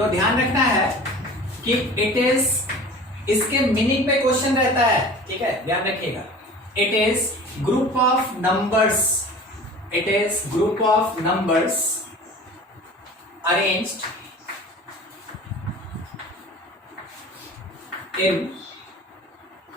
तो ध्यान रखना है कि इट इज, इसके मीनिंग पे क्वेश्चन रहता है, ठीक है, ध्यान रखिएगा। It is group of numbers, it is group of numbers arranged in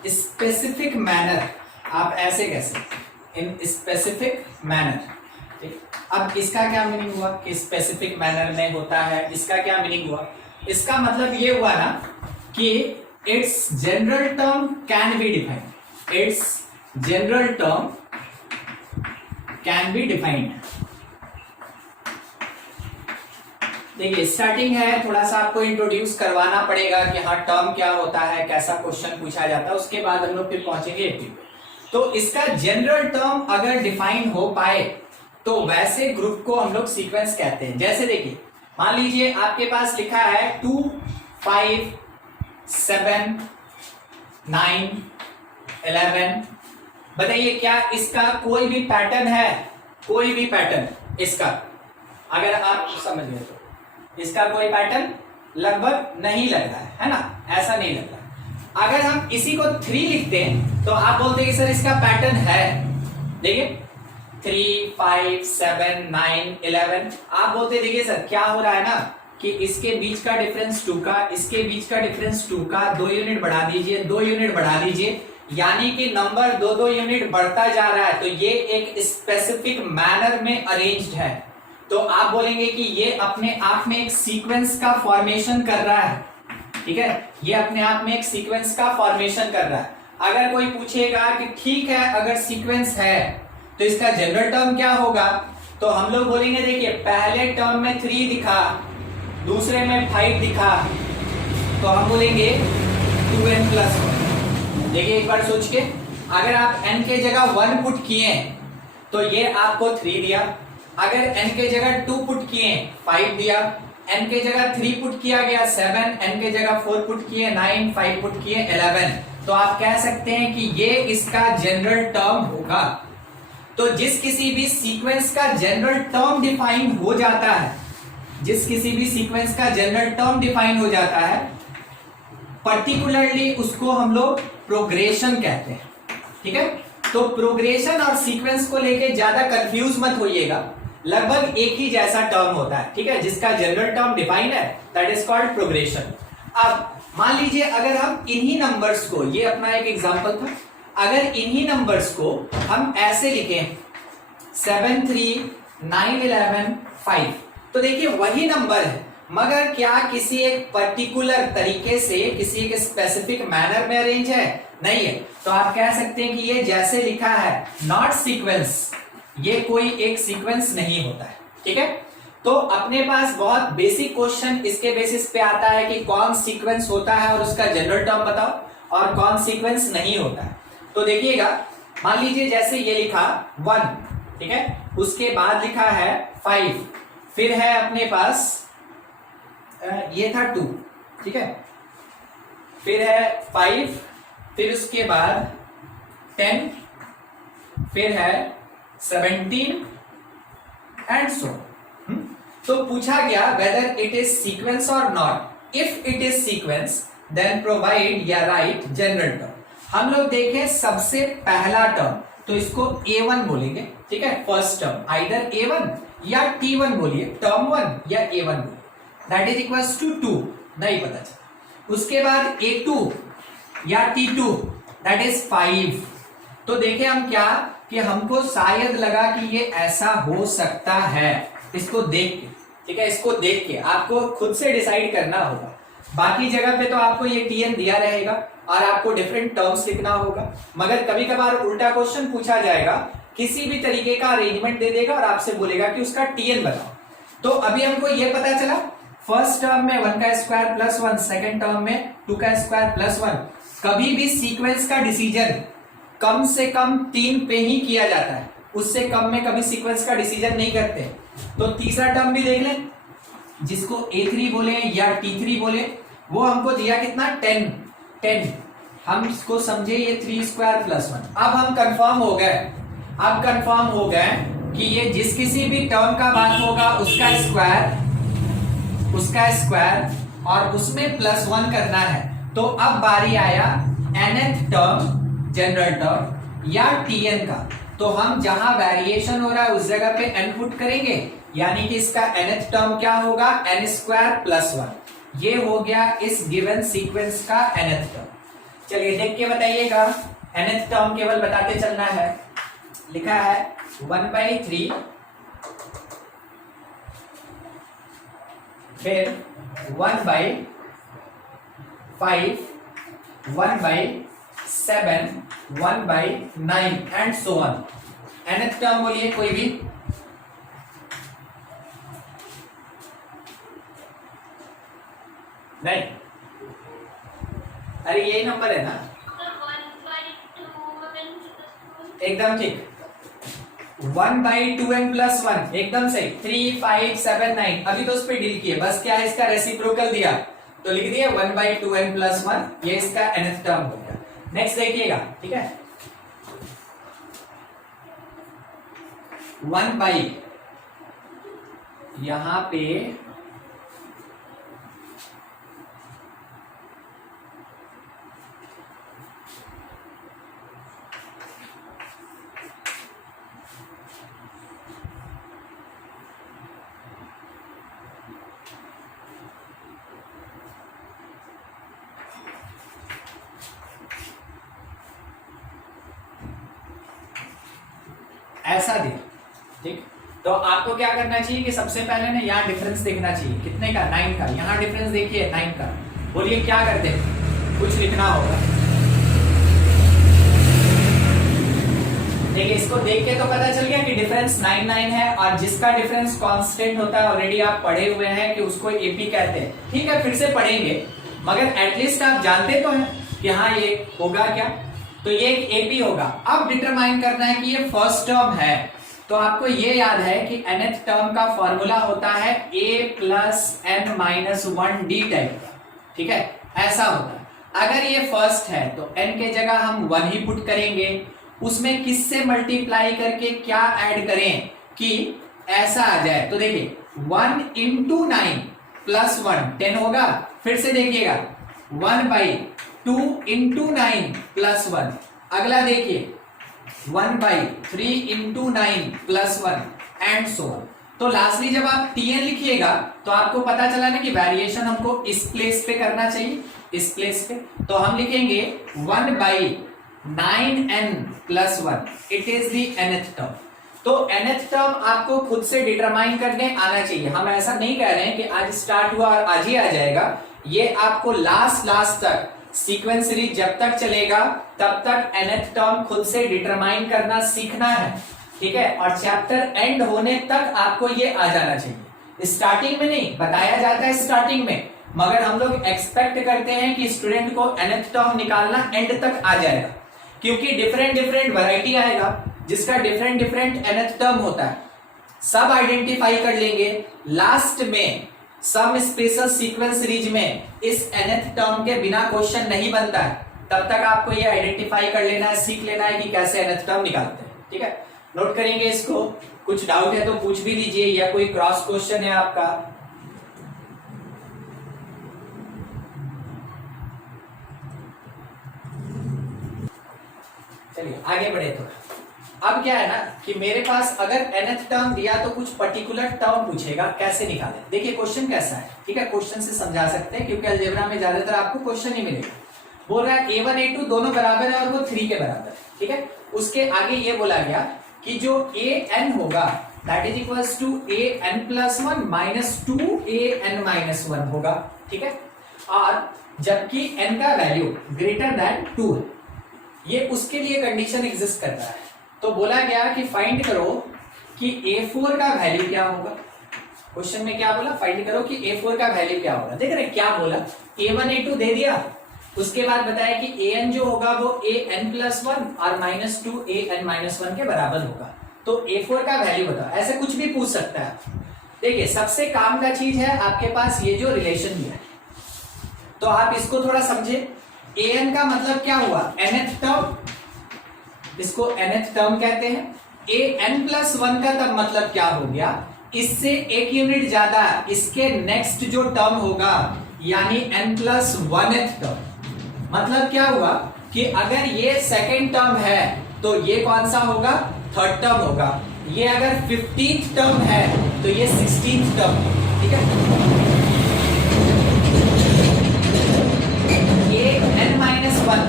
specific manner, आप ऐसे कह सकते, इन स्पेसिफिक मैनर। ठीक, अब इसका क्या मीनिंग हुआ कि स्पेसिफिक मैनर में होता है, इसका क्या मीनिंग हुआ? इसका मतलब ये हुआ ना कि it's general term can be defined, it's general term can be defined. देखिए स्टार्टिंग है, थोड़ा सा आपको इंट्रोड्यूस करवाना पड़ेगा कि हाँ टर्म क्या होता है, कैसा क्वेश्चन पूछा जाता है, उसके बाद हम लोग फिर पहुंचेंगे एक्टिव पे। तो इसका जनरल टर्म अगर डिफाइन हो पाए तो वैसे ग्रुप को हम लोग सीक्वेंस कहते हैं। जैसे देखिए मान लीजिए आपके पास लिखा है 2 5 7 9 11, बताइए क्या इसका कोई भी पैटर्न है? कोई भी पैटर्न इसका अगर आप समझ गए तो इसका कोई पैटर्न लगभग नहीं लग रहा है ना, ऐसा नहीं लग रहा। अगर हम इसी को 3 लिखते हैं तो आप बोलते हैं कि सर इसका पैटर्न है। देखिए 3 5 7 9 11, आप बोलते देखिए सर क्या हो रहा है ना कि इसके बीच का डिफरेंस 2 का, इसके बीच का डिफरेंस 2 का, 2 यूनिट बढ़ा दीजिए, 2 यूनिट बढ़ा दीजिए, यानी कि नंबर 2-2 यूनिट बढ़ता जा रहा है। तो ये एक स्पेसिफिक मैनर में अरेंज्ड है। तो आप बोलेंगे कि ये अपने आप में एक सीक्वेंस का फॉर्मेशन कर रहा है, ठीक है, ये अपने आप में एक सीक्वेंस का फॉर्मेशन कर रहा है। अगर कोई पूछेगा कि ठीक है अगर सीक्वेंस है तो इसका जनरल टर्म क्या होगा, तो हम लोग बोलेंगे देखिए पहले टर्म में 3 दिखा, दूसरे में 5 दिखा, तो हम बोलेंगे 2n+1। देखिए एक बार सोच के, अगर आप n के जगह 1 पुट किए तो ये आपको 3 दिया, अगर n के जगह 2 पुट किए 5 दिया, n के जगह 3 पुट किया गया 7, n के जगह 4 पुट किए 9, 5 पुट किए 11, तो आप कह सकते हैं कि ये इसका जनरल टर्म होगा। तो जिस किसी भी सीक्वेंस का जनरल टर्म डिफाइन हो जाता है, जिस किसी भी सीक्वेंस का जनरल टर्म डिफाइन हो जाता है, पर्टिकुलरली उसको हम लोग प्रोग्रेशन कहते हैं, ठीक है। तो प्रोग्रेशन और सीक्वेंस को लेके ज्यादा कंफ्यूज मत होइएगा, लगभग एक ही जैसा टर्म होता है, ठीक है, जिसका जनरल टर्म डिफाइन है, दैट इज कॉल्ड प्रोग्रेशन। अब मान लीजिए अगर हम इन्हीं नंबर्स को, ये अपना एक एग्जांपल था, अगर इन्हीं नंबर्स को हम ऐसे लिखें 7 3 9 11 5, तो देखिए वही नंबर है, मगर क्या किसी एक पर्टिकुलर तरीके से किसी एक स्पेसिफिक मैनर में अरेंज है? नहीं है। तो आप कह सकते हैं कि ये जैसे लिखा है नॉट सीक्वेंस, ये कोई एक सीक्वेंस नहीं होता है, ठीक है। तो अपने पास बहुत बेसिक क्वेश्चन इसके बेसिस पे आता है कि कौन सीक्वेंस होता है और उसका जनरल टर्म बताओ और कौन सीक्वेंस नहीं होता है। तो देखिएगा मान लीजिए जैसे ये लिखा 1, ठीक है, उसके बाद लिखा है 5, फिर है अपने पास ये था 2, ठीक है, फिर है 5, फिर उसके बाद 10, फिर है 17 एंड सो। तो पूछा गया वेदर इट इज सीक्वेंस और not. If it is sequence then provide या राइट जनरल टर्म। हम लोग देखें सबसे पहला टर्म, तो इसको A1 बोलेंगे, ठीक है, फर्स्ट टर्म, आइदर A1 या T1 बोलिए, टर्म 1 या A1 बोलिए, दैट इज इक्वल्स टू 2, नहीं पता चला। उसके बाद A2 या T2, दैट इज 5। तो देखें हम क्या कि हमको शायद लगा कि ये ऐसा हो सकता है, इसको देख के, ठीक है, इसको देख के आपको खुद से डिसाइड करना होगा। बाकी जगह पे तो आपको ये Tn दिया रहेगा और आपको डिफरेंट टर्म्स लिखना होगा, मगर कभी कभार उल्टा क्वेश्चन पूछा जाएगा, किसी भी तरीके का अरेंजमेंट दे देगा और आपसे बोलेगा कि उसका Tn बताओ। तो अभी हमको ये पता चला फर्स्ट टर्म में 1 का स्क्वायर प्लस 1, सेकेंड टर्म में 2 का स्क्वायर प्लस 1। कभी भी सीक्वेंस का डिसीजन कम से कम 3 पे ही किया जाता है, उससे कम में कभी सीक्वेंस का डिसीजन नहीं करते। तो तीसरा टर्म भी देख लें, जिसको A3 बोले या T3 बोले, वो हमको दिया कितना 10, हम इसको समझे ये 3 स्क्वायर प्लस 1। अब हम कंफर्म हो गए, अब कंफर्म हो गए कि ये जिस किसी भी टर्म का बात होगा उसका स्क्वायर उसका स्क्वायर और उसमें +1 करना है। तो अब बारी आया nth टर्म, जनरल टर्म या tn का। तो हम जहां वेरिएशन हो रहा है उस जगह पे n पुट करेंगे, यानी कि इसका nth टर्म क्या होगा, n² + 1। ये हो गया इस गिवन सीक्वेंस का nth टर्म। चलिए देख के बताइएगा, nth टर्म केवल बताते चलना है। लिखा है 1/3, फिर 1/5, 1/7, 1/9 and so on. nth term बोलिए कोई भी। नहीं, अरे यही नंबर है ना, एकदम ठीक। 1/2n + 1 एकदम सही। 3, 5, 7, 9 अभी तो उस पर डील किए, बस क्या है इसका रेसिप्रोकल दिया तो लिख दिया 1/2n + 1। ये इसका nth टर्म हो गया। नेक्स्ट देखिएगा, ठीक है, 1/, यहां पे ऐसा दिया, ठीक। तो आपको क्या करना चाहिए कि सबसे पहले ना यहाँ डिफरेंस देखना चाहिए, कितने का, 9 का। यहाँ डिफरेंस देखिए 9 का। बोलिए क्या करते हैं, कुछ लिखना होगा। देखिए इसको देख के तो पता चल गया कि डिफरेंस 9 9 है, और जिसका डिफरेंस कांस्टेंट होता है ऑलरेडी आप पढ़े हुए हैं कि उसको एपी कहते हैं। ठीक है, फिर से पढ़ेंगे, मगर एटलीस्ट आप जानते तो हैं कि हाँ ये होगा क्या, तो ये एक एपी होगा। अब डिटरमाइन करना है कि ये फर्स्ट टर्म है, तो आपको ये याद है कि nth टर्म का फॉर्मूला होता है a + n - 1d टाइप का, ठीक है, ऐसा होता है। अगर ये फर्स्ट है तो n के जगह हम 1 ही पुट करेंगे, उसमें किससे मल्टीप्लाई करके क्या ऐड करें कि ऐसा आ जाए। तो देखिए 1 × 9 + 1 10 होगा। फिर से देखिएगा 1/2 × 9 + 1। अगला देखिए 1/3 × 9 + 1 एंड सो ऑन। तो लास्टली जब आप tn लिखिएगा तो आपको पता चला ना कि वेरिएशन हमको इस प्लेस पे करना चाहिए, इस प्लेस पे। तो हम लिखेंगे 1/9n + 1, it is the nth term. तो nth टर्म आपको खुद से डिटरमाइन करने आना चाहिए। हम ऐसा नहीं कह रहे हैं कि आज स्टार्ट हुआ और आज ही आ जाएगा, ये आपको लास्ट तक सीक्वेंस सीरीज जब तक चलेगा तब तक nth टर्म खुद से डिटरमाइन करना सीखना है, ठीक है। और चैप्टर एंड होने तक आपको ये आ जाना चाहिए। स्टार्टिंग में नहीं बताया जाता है, स्टार्टिंग में, मगर हम लोग एक्सपेक्ट करते हैं कि स्टूडेंट को nth टर्म निकालना एंड तक आ जाएगा, क्योंकि डिफरेंट वैरायटी आएगा जिसका डिफरेंट nth टर्म होता है। सब आइडेंटिफाई कर लेंगे, लास्ट में सम स्पेशल सीक्वेंस सीरीज में इस nth टर्म के बिना क्वेश्चन नहीं बनता है। तब तक आपको ये आइडेंटिफाई कर लेना है, सीख लेना है कि कैसे nth टर्म निकालते हैं, ठीक है। नोट करेंगे इसको, कुछ डाउट है तो पूछ भी लीजिए, या कोई क्रॉस क्वेश्चन है आपका। चलिए आगे बढ़े। तो अब क्या है ना कि मेरे पास अगर nth टर्म दिया तो कुछ पर्टिकुलर टर्म पूछेगा, कैसे निकालें। देखिए क्वेश्चन कैसा है, ठीक है, क्वेश्चन से समझा सकते हैं, क्योंकि अलजेब्रा में ज्यादातर आपको क्वेश्चन ही मिलेगा। बोल रहा है a1 a2 दोनों बराबर है और वो 3 के बराबर है, ठीक है। उसके आगे ये बोला गया कि जो an होगा that is equals to an + 1 - 2an - 1 होगा, ठीक है। और जबकि n का वैल्यू ग्रेटर देन 2 है, ये उसके लिए कंडीशन एग्जिस्ट करता है। तो बोला गया कि फाइंड करो कि a4 का वैल्यू क्या होगा। क्वेश्चन में क्या बोला, फाइंड करो कि a4 का वैल्यू क्या होगा। देख रहे क्या बोला, a1 a2 दे दिया, उसके बाद बताया कि an जो होगा वो an + 1 और -2an - 1 के बराबर होगा। तो a4 का वैल्यू बताओ, ऐसे कुछ भी पूछ सकता है। देखिए सबसे काम का चीज है आपके पास ये जो रिलेशन दिया है, तो आप इसको थोड़ा समझे। an का मतलब क्या हुआ, nth टर्म, इसको nth टर्म कहते हैं। an + 1 का तब मतलब क्या हो गया, इससे एक यूनिट ज्यादा इसके नेक्स्ट जो टर्म होगा यानी n+1th टर्म। मतलब क्या हुआ कि अगर ये सेकेंड टर्म है तो ये कौन सा होगा, थर्ड टर्म होगा। ये अगर 15th टर्म है तो ये 16th टर्म, ठीक है। ये n-1,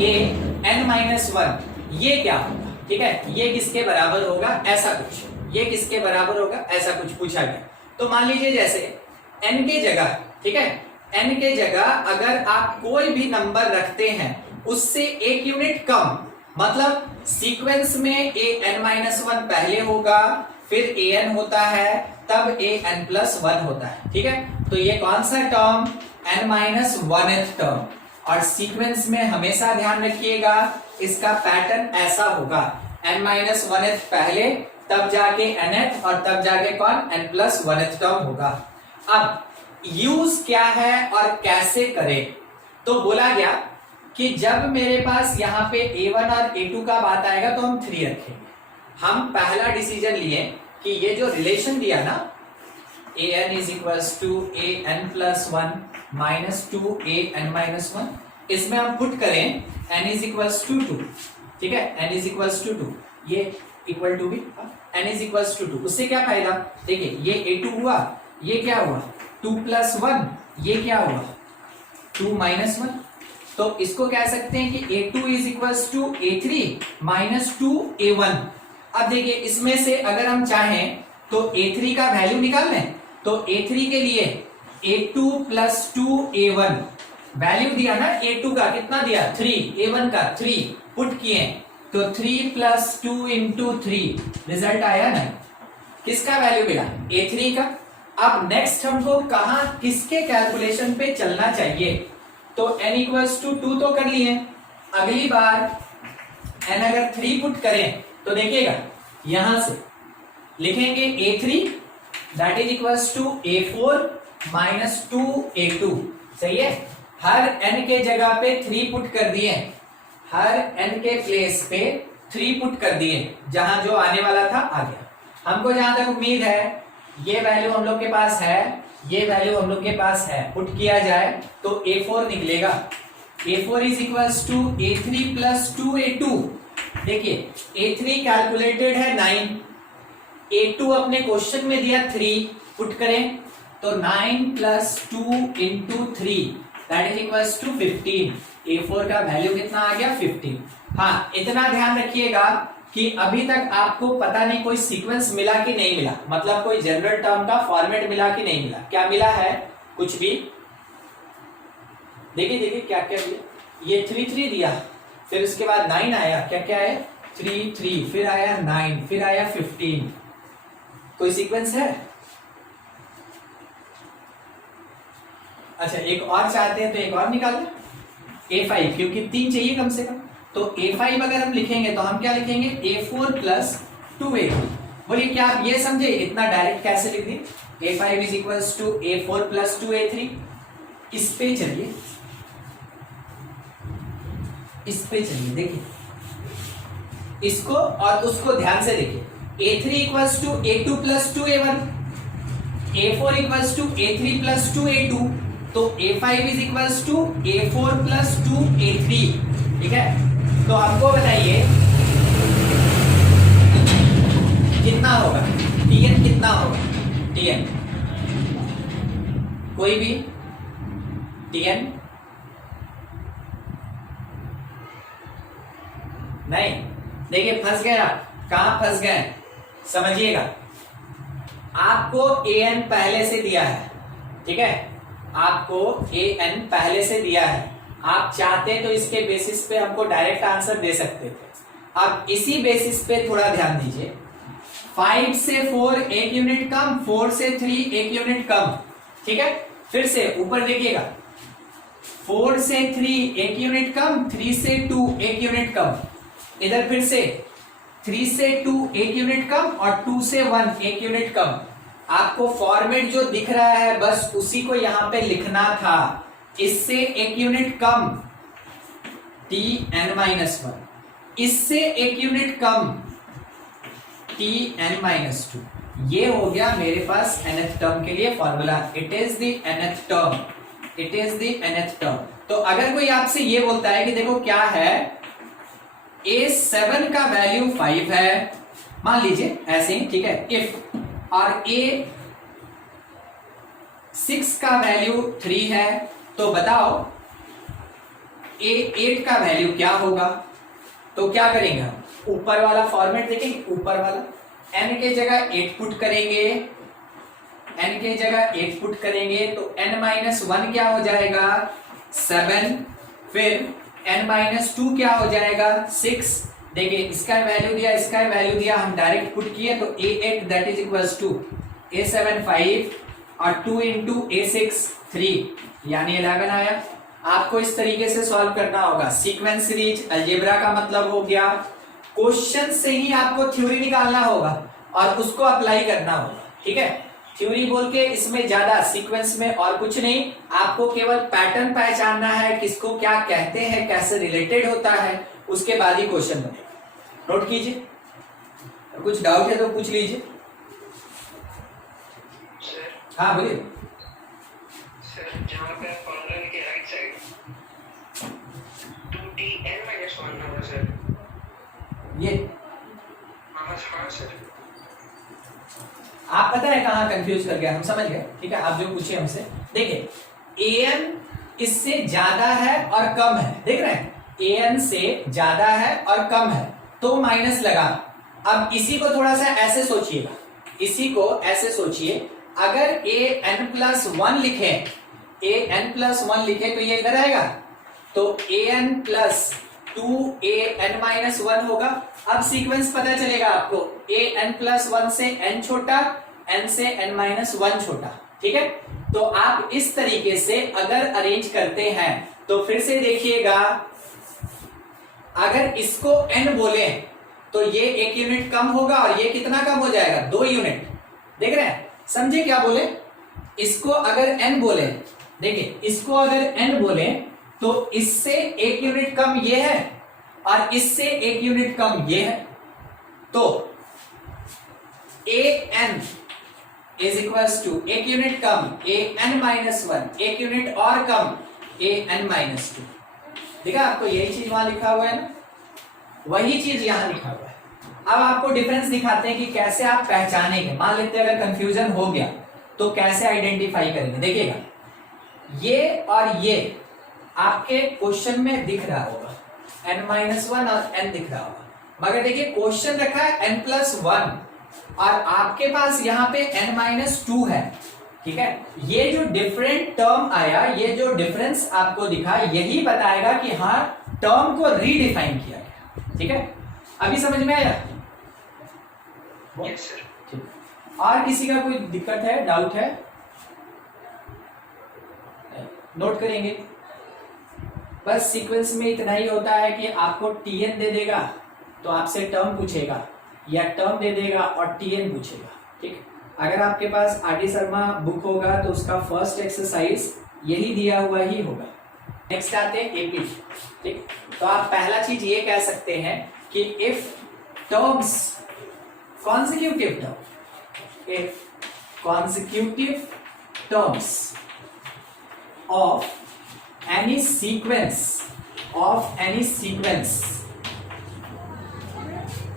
ये n-1 ये क्या होगा, ठीक है। ये किसके बराबर होगा, ऐसा कुछ, ये किसके बराबर होगा ऐसा कुछ पूछा गया। तो मान लीजिए जैसे n के जगह, ठीक है, n के जगह अगर आप कोई भी नंबर रखते हैं उससे एक यूनिट कम, मतलब सीक्वेंस में an-1 पहले होगा फिर an होता है तब an+1 होता है, ठीक है। तो ये कौन सा टर्म, n-1th टर्म। और सीक्वेंस में हमेशा ध्यान रखिएगा इसका पैटर्न ऐसा होगा, n-1th पहले तब जाके nth और तब जाके कौन, n+1th टर्म होगा। अब यूज क्या है और कैसे करें, तो बोला गया कि जब मेरे पास यहाँ पे a1 और a2 का बात आएगा तो हम 3 रखेंगे। हम पहला डिसीजन लिए कि ये जो रिलेशन दिया ना an = an+1 -2an-1, इसमें हम पुट करें n = 2, ठीक है, n = 2, ये इक्वल टू भी n = 2। उससे क्या फायदा, देखिए ये a2 हुआ, ये क्या हुआ 2 + 1, ये क्या हुआ 2 - 1। तो इसको कह सकते हैं कि a2 = a3 - 2a1। अब देखिए इसमें से अगर हम चाहें तो a3 का वैल्यू निकाल लें, तो a3 के लिए a2 + 2a1 वैल्यू दिया ना, a2 का कितना दिया 3, a1 का 3 पुट किए तो 3 + 2 × 3 रिजल्ट आया ना, किसका वैल्यू मिला a3 का। अब नेक्स्ट हमको कहां किसके कैलकुलेशन पे चलना चाहिए, तो n = 2 तो कर लिए, अगली बार n अगर 3 पुट करें तो देखिएगा यहां से लिखेंगे a3 = a4 - 2a2, सही है। हर n के जगह पे 3 पुट कर दिए, हर n के प्लेस पे 3 पुट कर दिए, जहां जो आने वाला था आ गया। हमको जहां तक उम्मीद है ये वैल्यू हम लोग के पास है, ये वैल्यू हम लोग के पास है, पुट किया जाए तो a4 निकलेगा। a4 = a3 + 2a2। देखिए a3 कैलकुलेटेड है 9, a2 अपने क्वेश्चन में दिया 3, पुट करें तो 9 + 2 × 3 = 15। a4 का वैल्यू कितना आ गया 15। हाँ इतना ध्यान रखिएगा कि अभी तक आपको पता नहीं कोई सीक्वेंस मिला कि नहीं मिला, मतलब कोई जनरल टर्म का फॉर्मेट मिला कि नहीं मिला। क्या मिला है, कुछ भी, देखिए क्या क्या दिया, ये 3 3 दिया, फिर उसके बाद 9 आया, क्या क्या है 3 3, फिर आया 9, फिर आया 15। कोई सीक्वेंस है। अच्छा एक और चाहते हैं तो एक और निकाल लें, a5, क्योंकि 3 चाहिए कम से कम। तो a5 अगर हम लिखेंगे तो हम क्या लिखेंगे a4 + 2a3। बोलिए क्या आप ये समझे, इतना डायरेक्ट कैसे लिख दिए, a5 = a4 + 2a3। इस पे चलिए, इस पे चलिए, देखिए इसको और उसको ध्यान से देखिए। a3 = a2 + 2a1, a4 = a3 + 2a2, तो a5 = a4 + 2a3, ठीक है। तो हमको बताइए कितना होगा tn, कितना होगा tn, कोई भी tn नहीं। देखिए फंस गए आप, कहां फंस गए समझिएगा। आपको an पहले से दिया है, ठीक है, आपको an पहले से दिया है, आप चाहते तो इसके बेसिस पे हमको डायरेक्ट आंसर दे सकते थे। अब इसी बेसिस पे थोड़ा ध्यान दीजिए, 5 से 4 1 यूनिट कम, 4 से 3 1 यूनिट कम, ठीक है। फिर से ऊपर देखिएगा, 4 से 3 1 यूनिट कम, 3 से 2 1 यूनिट कम, इधर फिर से 3 से 2 1 यूनिट कम और 2 से 1 1 यूनिट कम। आपको फॉर्मेट जो दिख रहा है बस उसी को यहां पे लिखना था, इससे 1 यूनिट कम tn-1, इससे 1 यूनिट कम tn-2, ये हो गया मेरे पास nth टर्म के लिए formula, it is the nth term, it is the nth term. तो अगर कोई आपसे ये बोलता है कि देखो क्या है, A7 का वैल्यू 5 है, मान लीजिए ऐसे ही, ठीक है, इफ, और A6 का वैल्यू 3 है, तो बताओ A8 का वैल्यू क्या होगा। तो क्या करेंगे हम, ऊपर वाला फॉर्मेट देखेंगे, ऊपर वाला n के जगह 8 पुट करेंगे, n के जगह 8 पुट करेंगे, तो n-1 क्या हो जाएगा 7, फिर n-2 क्या हो जाएगा 6। देखिए इसका वैल्यू दिया, इसका वैल्यू दिया, हम डायरेक्ट पुट किए, तो A8 that is equals to A7 5 और 2 इंटू A6 3 यानी 11 आया। आपको इस तरीके से सॉल्व करना होगा। सीक्वेंस सीरीज अलजेब्रा का मतलब हो गया क्वेश्चन से ही आपको थ्योरी निकालना होगा और उसको अप्लाई करना होगा, ठीक है। थ्योरी बोल के इसमें ज्यादा सीक्वेंस में और कुछ नहीं, आपको केवल पैटर्न पहचानना है, किसको क्या कहते हैं, कैसे रिलेटेड होता है, उसके बाद ही क्वेश्चन बनेगा। नोट कीजिए, कुछ डाउट है तो पूछ लीजिए। हाँ बोलिए सर। जहाँ पे फॉर्मूला के राइट साइड 2tn-1 होगा सर, ये हाँ सर। आप पता है कहाँ कंफ्यूज कर गया, हम समझ गए, ठीक है। आप जो पूछे हमसे, देखिए an इससे ज्यादा है और कम है, देख रहे हैं, an से ज्यादा है और कम है, तो माइनस लगा। अब इसी को थोड़ा सा ऐसे सोचिएगा, इसी को ऐसे सोचिए, अगर an+1 लिखे, an+1 लिखे तो ये इधर आएगा, तो an+2 an-1 होगा। अब सीक्वेंस पता चलेगा आपको, an+1 से n छोटा, n से n-1 छोटा, ठीक है। तो आप इस तरीके से अगर अरेंज करते हैं तो फिर से देखिएगा, अगर इसको n बोले तो ये 1 यूनिट कम होगा और ये कितना कम हो जाएगा 2 यूनिट, देख रहे हैं, समझे क्या बोले। इसको अगर n बोले, देखिए इसको अगर n बोले तो इससे 1 यूनिट कम ये है और इससे 1 यूनिट कम ये है, तो an is equals to 1 unit कम an-1, 1 यूनिट और कम an-2। देखा आपको यही चीज वहां लिखा हुआ है ना, वही चीज यहां लिखा हुआ है। अब आपको डिफरेंस दिखाते हैं कि कैसे आप पहचानेंगे। मान लेते हैं अगर कंफ्यूजन हो गया तो कैसे आइडेंटिफाई करेंगे। देखिएगा ये और ये आपके क्वेश्चन में दिख रहा होगा, n-1 और n दिख रहा होगा, मगर देखिए क्वेश्चन रखा है n+1 और आपके पास यहाँ पे n-2 है, ठीक है। ये जो डिफरेंट टर्म आया, ये जो डिफरेंस आपको दिखा, यही बताएगा कि हाँ टर्म को रीडिफाइन किया गया, ठीक है। अभी समझ में आया? Yes sir. ठीक। और किसी का कोई दिक्कत है, डाउट है? नोट करेंगे। बस सीक्वेंस में इतना ही होता है कि आपको टीएन दे देगा तो आपसे टर्म पूछेगा, या टर्म दे देगा और टीएन पूछेगा, ठीक। अगर आपके पास आर.डी. शर्मा बुक होगा तो उसका फर्स्ट एक्सरसाइज यही दिया हुआ ही होगा। नेक्स्ट आते हैं एपी, ठीक। तो आप पहला चीज ये कह सकते हैं कि if terms consecutive term, if consecutive terms of any sequence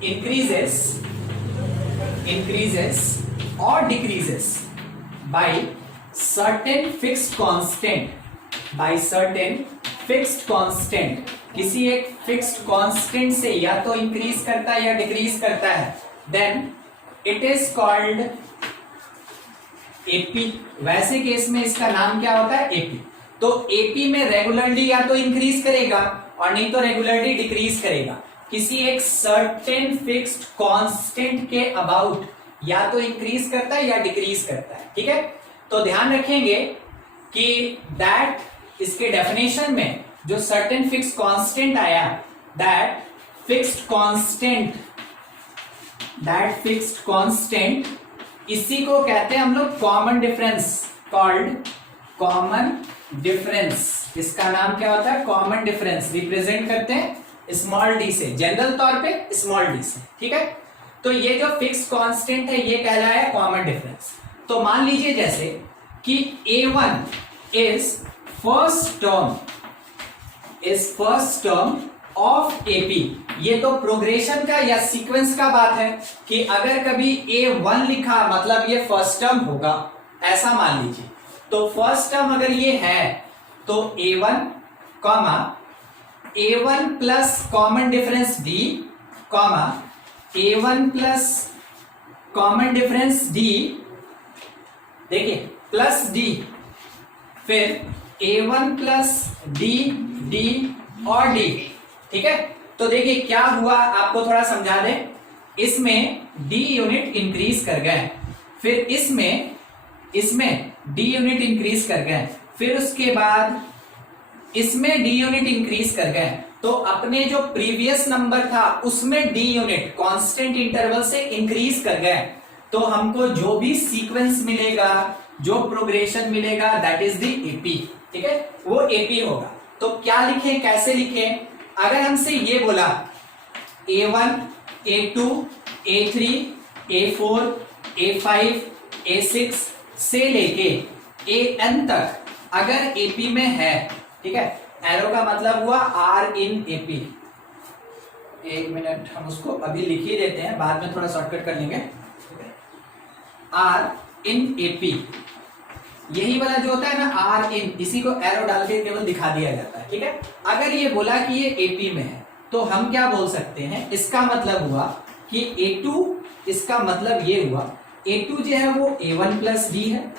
increases or decreases by certain fixed constant, किसी एक फिक्स्ड कांस्टेंट से या तो इंक्रीज करता है या डिक्रीज करता है, then it is called AP. वैसे केस में इसका नाम क्या होता है, एपी। तो एपी में रेगुलरली या तो इंक्रीज करेगा और नहीं तो रेगुलरली डिक्रीज करेगा। किसी एक सर्टेन फिक्स्ड कांस्टेंट के अबाउट या तो इंक्रीज करता है या डिक्रीज करता है, ठीक है। तो ध्यान रखेंगे कि दैट इसके डेफिनेशन में जो सर्टेन फिक्स्ड कांस्टेंट आया, दैट फिक्स्ड कांस्टेंट इसी को कहते हैं हम लोग common difference, called common difference. इसका नाम क्या होता है, कॉमन डिफरेंस। रिप्रेजेंट करते हैं स्मॉल डी से, जनरल तौर पे स्मॉल डी से, ठीक है। तो ये जो फिक्स कांस्टेंट है ये कहलाया है कॉमन डिफरेंस। तो मान लीजिए जैसे कि A1 is first term of AP। ये तो प्रोग्रेशन का या सीक्वेंस का बात है कि अगर कभी A1 लिखा मतलब ये फर्स्ट टर्म होगा, ऐसा मान लीजिए। तो फर्स्ट टर्म अगर ये है तो A1 comma A1 plus common difference D comma A1 plus common difference D, देखिए प्लस D, फिर A1 प्लस D और D। ठीक है, तो देखिए क्या हुआ आपको थोड़ा समझा दें। इसमें D यूनिट इंक्रीज कर गए, फिर इसमें D यूनिट इंक्रीज कर गए, फिर उसके बाद इसमें D यूनिट इंक्रीज कर गए। तो अपने जो प्रीवियस नंबर था उसमें D यूनिट कांस्टेंट इंटरवल से इंक्रीज कर गए। तो हमको जो भी सीक्वेंस मिलेगा, जो प्रोग्रेशन मिलेगा, दैट इज द AP। ठीक है, वो AP होगा। तो क्या लिखें, कैसे लिखें? अगर हमसे ये बोला A1 A2 A3 A4 A5 A6 से लेके AN तक अगर AP में है, ठीक है, एरो का मतलब हुआ R इन AP। एक मिनट, हम उसको अभी लिख ही देते हैं, बाद में थोड़ा शॉर्टकट कर लेंगे। R इन AP, यही वाला जो होता है ना R इन, इसी को एरो डाल के केवल दिखा दिया जाता है। ठीक है, अगर ये बोला कि ये AP में है तो हम क्या बोल सकते हैं, इसका मतलब हुआ कि A2, इसका मतलब ये हुआ A2 जो है वो A1 प्लस D है,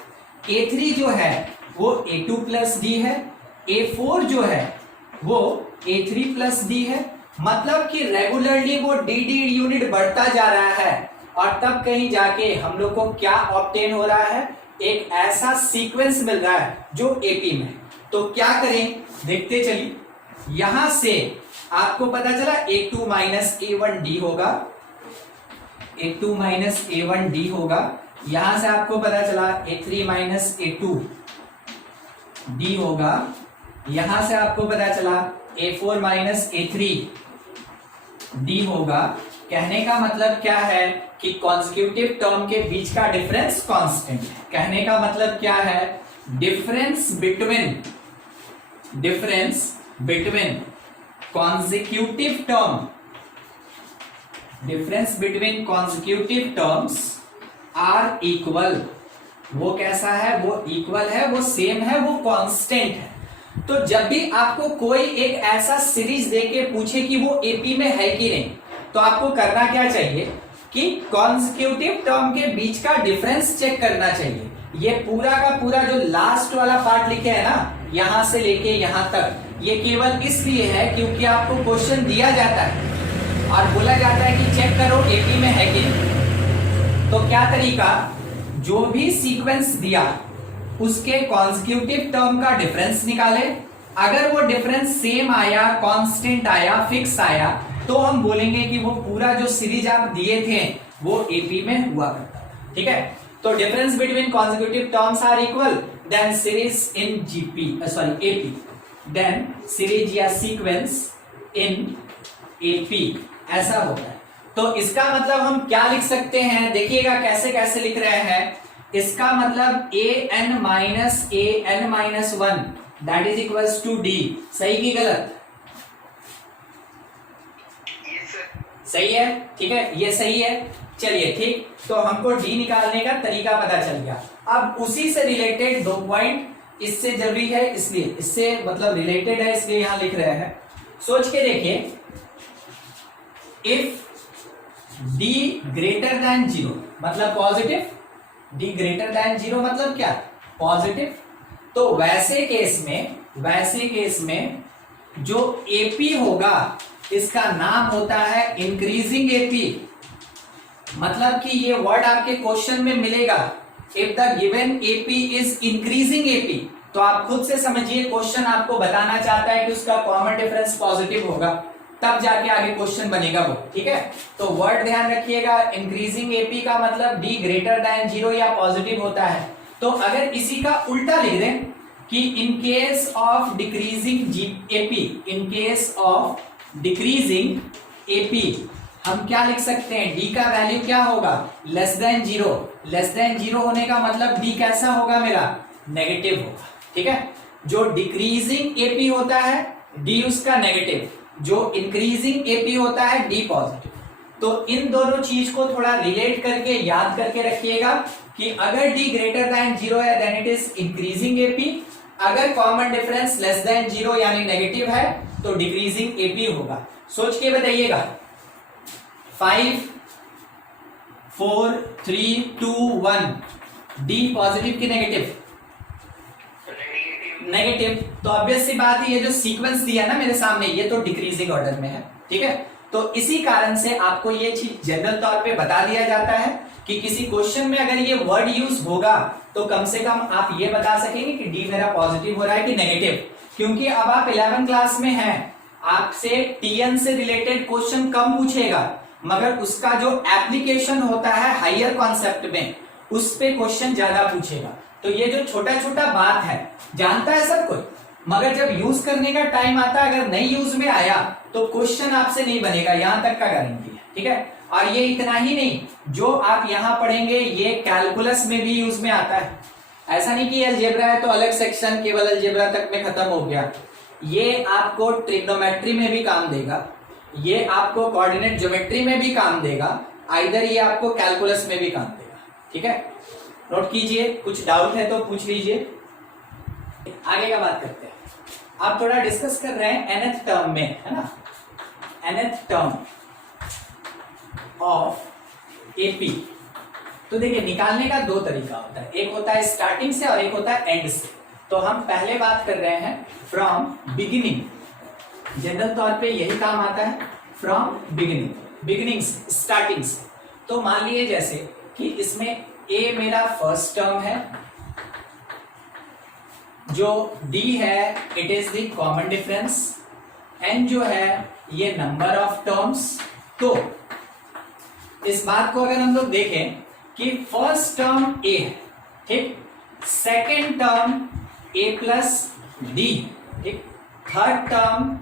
A3 जो है वो A2 प्लस D है, A4 जो है वो A3 प्लस D है। मतलब कि रेगुलरली वो DD यूनिट बढ़ता जा रहा है और तब कहीं जाके हम लोग को क्या ऑब्टेन हो रहा है, एक ऐसा सीक्वेंस मिल रहा है जो AP में। तो क्या करें, देखते चलिए। यहां से आपको पता चला A2 माइनस A1D होगा, A2 माइनस A1D होगा। यहां से आपको पता चला A3 माइनस A2D होगा। यहां से आपको पता चला A4 माइनस A3D होगा। कहने का मतलब क्या है कि कॉन्सेक्यूटिव टर्म के बीच का डिफरेंस कांस्टेंट है। कहने का मतलब क्या है, difference between consecutive terms are equal. वो कैसा है, वो इक्वल है, वो सेम है, वो कांस्टेंट है। तो जब भी आपको कोई एक ऐसा सीरीज देके पूछे कि वो AP में है कि नहीं, तो आपको करना क्या चाहिए कि कॉन्सेक्यूटिव टर्म के बीच का डिफरेंस चेक करना चाहिए। ये पूरा का पूरा जो लास्ट वाला पार्ट लिखे है ना, यहां से लेके यहां तक, ये केवल इसलिए है क्योंकि आपको क्वेश्चन दिया जाता है और बोला जाता है कि चेक करो AP में है कि नहीं। तो क्या तरीका, जो भी सीक्वेंस दिया उसके कॉन्सेक्यूटिव टर्म का डिफरेंस निकाले। अगर वो डिफरेंस सेम आया, कांस्टेंट आया, फिक्स आया, तो हम बोलेंगे कि वो पूरा जो सीरीज आप दिए थे वो AP में हुआ करता था। ठीक है, तो difference between consecutive terms are equal, then series in AP, then series या सीक्वेंस इन AP, ऐसा होता है। तो इसका मतलब हम क्या लिख सकते हैं, देखिएगा कैसे कैसे लिख रहे हैं। इसका मतलब AN minus 1 that is equals to D। सही की गलत? सही है, ठीक है, ये सही है। चलिए ठीक, तो हमको D निकालने का तरीका पता चल गया। अब उसी से रिलेटेड 2 पॉइंट, इससे जरूरी है इसलिए, इससे मतलब रिलेटेड है इसलिए यहां लिख रहे हैं। सोच के देखिए, इफ D ग्रेटर देन 0 मतलब पॉजिटिव, D ग्रेटर देन 0 मतलब क्या, पॉजिटिव। तो वैसे केस में जो AP होगा इसका नाम होता है इंक्रीजिंग AP। मतलब कि ये वर्ड आपके क्वेश्चन में मिलेगा, if the given AP is increasing AP, तो आप खुद से समझिए क्वेश्चन आपको बताना चाहता है कि उसका कॉमन डिफरेंस पॉजिटिव होगा, तब जाके आगे क्वेश्चन बनेगा वो। ठीक है, तो वर्ड ध्यान रखिएगा, इंक्रीजिंग AP का मतलब D ग्रेटर देन 0 या पॉजिटिव होता है। तो अगर इसी का उल्टा लिख दें कि in case of decreasing AP, in case of decreasing AP हम क्या लिख सकते हैं, डी का वैल्यू क्या होगा, less than zero. Less than zero होने का मतलब डी कैसा होगा मेरा, नेगेटिव होगा। ठीक है, जो डिक्रीजिंग एपी होता है डी उसका नेगेटिव, जो इंक्रीजिंग एपी होता है डी पॉजिटिव। तो इन दोनों चीज को थोड़ा रिलेट करके याद करके रखिएगा कि अगर डी ग्रेटर देन जीरो है then it is increasing AP, अगर common difference less than zero यानी नेगेटिव है तो डिक्रीजिंग एपी होगा। सोच के बताइएगा, 5 4 3 2 1, डी पॉजिटिव की नेगेटिव, नेगेटिव। तो ऑब्वियस सी बात है, ये जो सीक्वेंस दिया ना मेरे सामने ये तो डिक्रीजिंग ऑर्डर में है। ठीक है, तो इसी कारण से आपको ये चीज जनरल तौर पे बता दिया जाता है कि किसी क्वेश्चन में अगर ये वर्ड यूज होगा तो कम से कम आप ये बता सकेंगे कि डी मेरा पॉजिटिव हो रहा है कि नेगेटिव। क्योंकि अब आप 11 क्लास में हैं, आपसे टीएन से रिलेटेड क्वेश्चन कम पूछेगा, मगर उसका जो एप्लीकेशन होता है हायर कॉन्सेप्ट में उस पे क्वेश्चन ज्यादा पूछेगा। तो ये जो छोटा छोटा बात है जानता है सब कोई, मगर जब यूज करने का टाइम आता है अगर नहीं यूज में आया तो क्वेश्चन आपसे नहीं बनेगा, यहां तक का गारंटी है। ठीक है, और ये इतना ही नहीं, जो आप यहां पढ़ेंगे ये कैलकुलस में भी यूज में आता है। ऐसा नहीं कि अलजेब्रा है तो अलग सेक्शन केवल अलजेब्रा तक में खत्म हो गया, ये आपको ट्रिग्नोमेट्री में भी काम देगा, ये आपको कोऑर्डिनेट ज्योमेट्री में भी काम देगा, आइदर ये आपको कैलकुलस में भी काम देगा। ठीक है, नोट कीजिए, कुछ डाउट है तो पूछ लीजिए। आगे का बात करते हैं, आप थोड़ा डिस्कस कर रहे हैं nth टर्म में, है ना, nth टर्म ऑफ एपी। तो देखिए निकालने का दो तरीका होता है, एक होता है स्टार्टिंग से और एक होता है एंड से। तो हम पहले बात कर रहे हैं फ्रॉम बिगिनिंग, जनरल तौर पे यही काम आता है, फ्रॉम बिगिनिंग, बिगिनिंग से, स्टार्टिंग से। तो मान लीजिए जैसे कि इसमें ए मेरा फर्स्ट टर्म है, जो d है it is the common difference, n जो है ये नंबर ऑफ टर्म्स। तो इस बात को अगर हम लोग देखें कि फर्स्ट टर्म a है, ठीक, second term a plus D, ठीक, थर्ड टर्म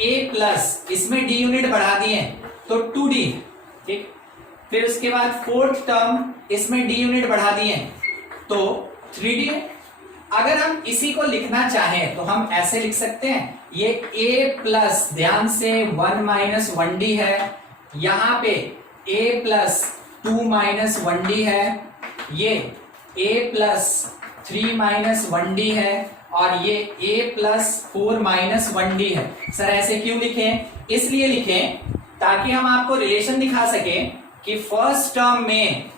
a प्लस, इसमें d यूनिट बढ़ा दिए तो 2d, ठीक, फिर उसके बाद फोर्थ टर्म इसमें d यूनिट बढ़ा दिए तो 3d है। अगर हम इसी को लिखना चाहें तो हम ऐसे लिख सकते हैं, ये a प्लस, ध्यान से 1 माइनस 1d है, यहां पे a प्लस 2 माइनस 1d है, ये a प्लस 3 माइनस 1d है, और ये a प्लस 4 माइनस 1d है। सर ऐसे क्यों लिखें, इसलिए लिखें ताकि हम आपको रिलेशन दिखा सकें कि फर्स्ट टर्म में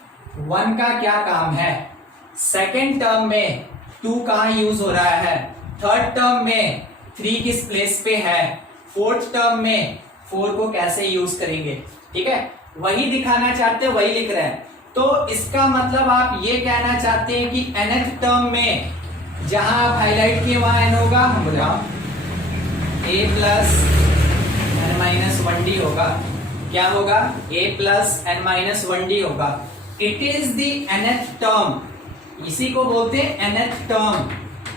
1 का क्या काम है, सेकेंड टर्म में 2 कहां यूज हो रहा है, थर्ड टर्म में 3 किस प्लेस पे है, फोर्थ टर्म में 4 को कैसे यूज करेंगे। ठीक है, वही दिखाना चाहते हैं, वही लिख रहे हैं। तो इसका मतलब आप ये कहना चाहते हैं कि nth टर्म में जहां आप हाईलाइट किए वहां n होगा, हम बोले a plus n minus 1d होगा, क्या होगा, a plus n minus 1d होगा। It is the nth term, इसी को बोलते हैं nth टर्म,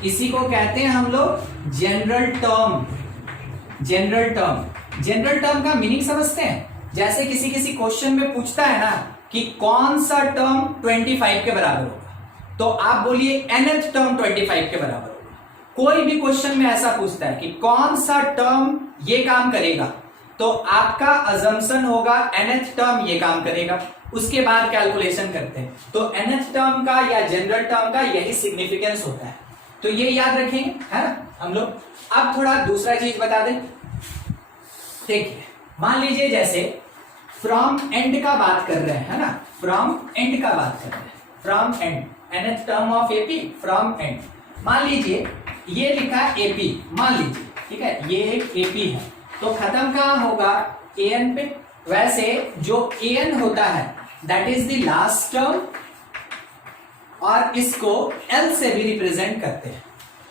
इसी को कहते हैं हम लोग general term. General term, general term का मीनिंग समझते हैं, जैसे किसी किसी क्वेश्चन में पूछता है ना कि कौन सा टर्म 25 के बराबर होगा, तो आप बोलिए nth टर्म 25 के बराबर होगा। कोई भी क्वेश्चन में ऐसा पूछता है कि कौन सा टर्म ये काम करेगा, तो आपका अजम्पशन होगा nth टर्म ये काम करेगा, उसके बाद कैलकुलेशन करते हैं। तो nth टर्म का या जनरल टर्म का यही सिग्निफिकेंस होता है, तो ये याद रखेंगे, है ना हम लोग। अब थोड़ा दूसरा चीज बता दें, देखिए मान लीजिए जैसे फ्रॉम एंड का बात कर रहे हैं, है ना, फ्रॉम एंड का बात कर रहे हैं, from and, nth term of AP from and. मान लीजिए ये लिखा एपी, मान लीजिए, ठीक है, ये एक एपी है, तो खत्म कहां होगा, an पे। वैसे जो an होता है that is the last term, और इसको l से भी रिप्रेजेंट करते हैं।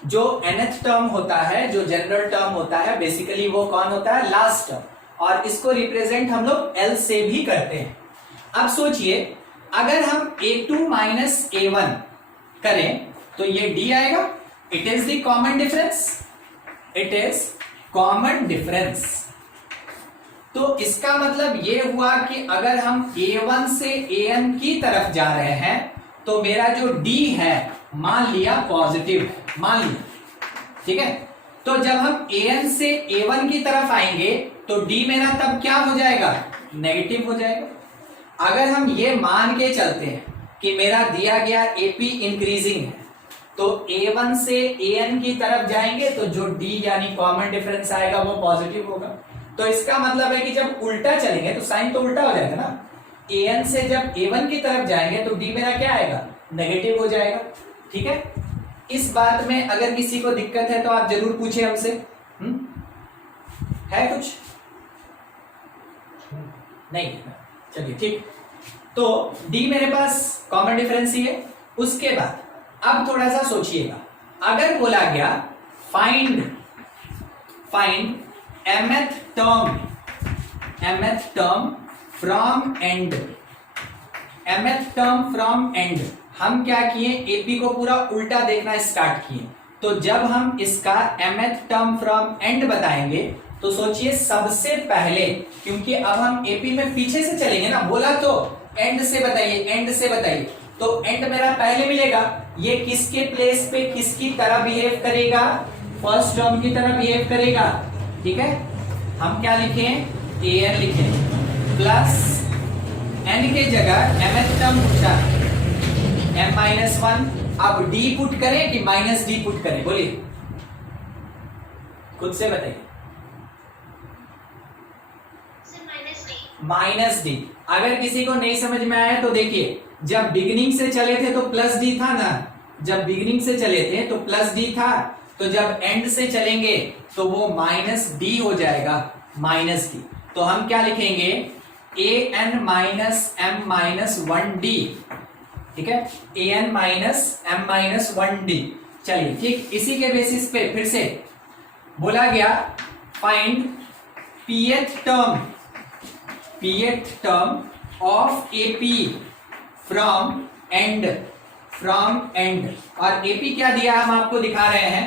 जो nth टर्म होता है, जो जनरल टर्म होता है, बेसिकली वो कौन होता है, लास्ट टर्म, और इसको रिप्रेजेंट हम लोग l से भी करते हैं। अब सोचिए अगर हम a2 माइनस a1 करें तो ये d आएगा, it is the common difference, it is common difference. तो इसका मतलब ये हुआ कि अगर हम A1 से AN की तरफ जा रहे हैं तो मेरा जो D है मान लिया पॉजिटिव है, मान लिया, ठीक है। तो जब हम AN से A1 की तरफ आएंगे तो D मेरा तब क्या हो जाएगा, नेगेटिव हो जाएगा। अगर हम ये मान के चलते हैं कि मेरा दिया गया AP इंक्रीजिंग है तो A1 से AN की तरफ जाएंगे तो जो D यानी कॉमन डिफरेंस आएगा वो पॉजिटिव होगा। तो इसका मतलब है कि जब उल्टा चलेंगे तो साइन तो उल्टा हो जाएगा ना, AN से जब A1 की तरफ जाएंगे तो D मेरा क्या आएगा, नेगेटिव हो जाएगा, ठीक है। इस बात में अगर किसी को दिक्कत है तो आप जरूर पूछे हमसे। है कुछ नहीं, चलिए ठीक। तो D मेरे पास कॉमन डिफरेंस ही है। उसके बाद अब थोड़ा सा सोचिएगा, अगर बोला गया find mth term from and, mth term from and, हम क्या किए, एपी को पूरा उल्टा देखना स्टार्ट किए। तो जब हम इसका mth टर्म फ्रॉम एंड बताएंगे तो सोचिए सबसे पहले, क्योंकि अब हम एपी में पीछे से चलेंगे ना, बोला तो एंड से बताइए, एंड से बताइए, तो एंड मेरा पहले मिलेगा। ये किसके प्लेस पे किसकी तरह बिहेव करेगा, फर्स्ट टर्म की तरह बिहेव करेगा, ठीक है। हम क्या लिखें, an लिखें प्लस n के जगह mth टर्म पूछा m-1, अब d पुट करें कि माइनस d पुट करें, बोलिए खुद से बताइए। Minus D. अगर किसी को नहीं समझ में आया तो देखिए, जब बिगिनिंग से चले थे तो प्लस डी था ना, जब बिगिनिंग से चले थे तो प्लस डी था, तो जब एंड से चलेंगे तो वो माइनस डी हो जाएगा, माइनस डी। तो हम क्या लिखेंगे, A N minus M minus 1d, ठीक है, A N minus M minus 1d। चलिए ठीक, इसी के बेसिस पे फिर से बोला गया find pth term of AP from and, और एपी क्या दिया हम आपको दिखा रहे हैं।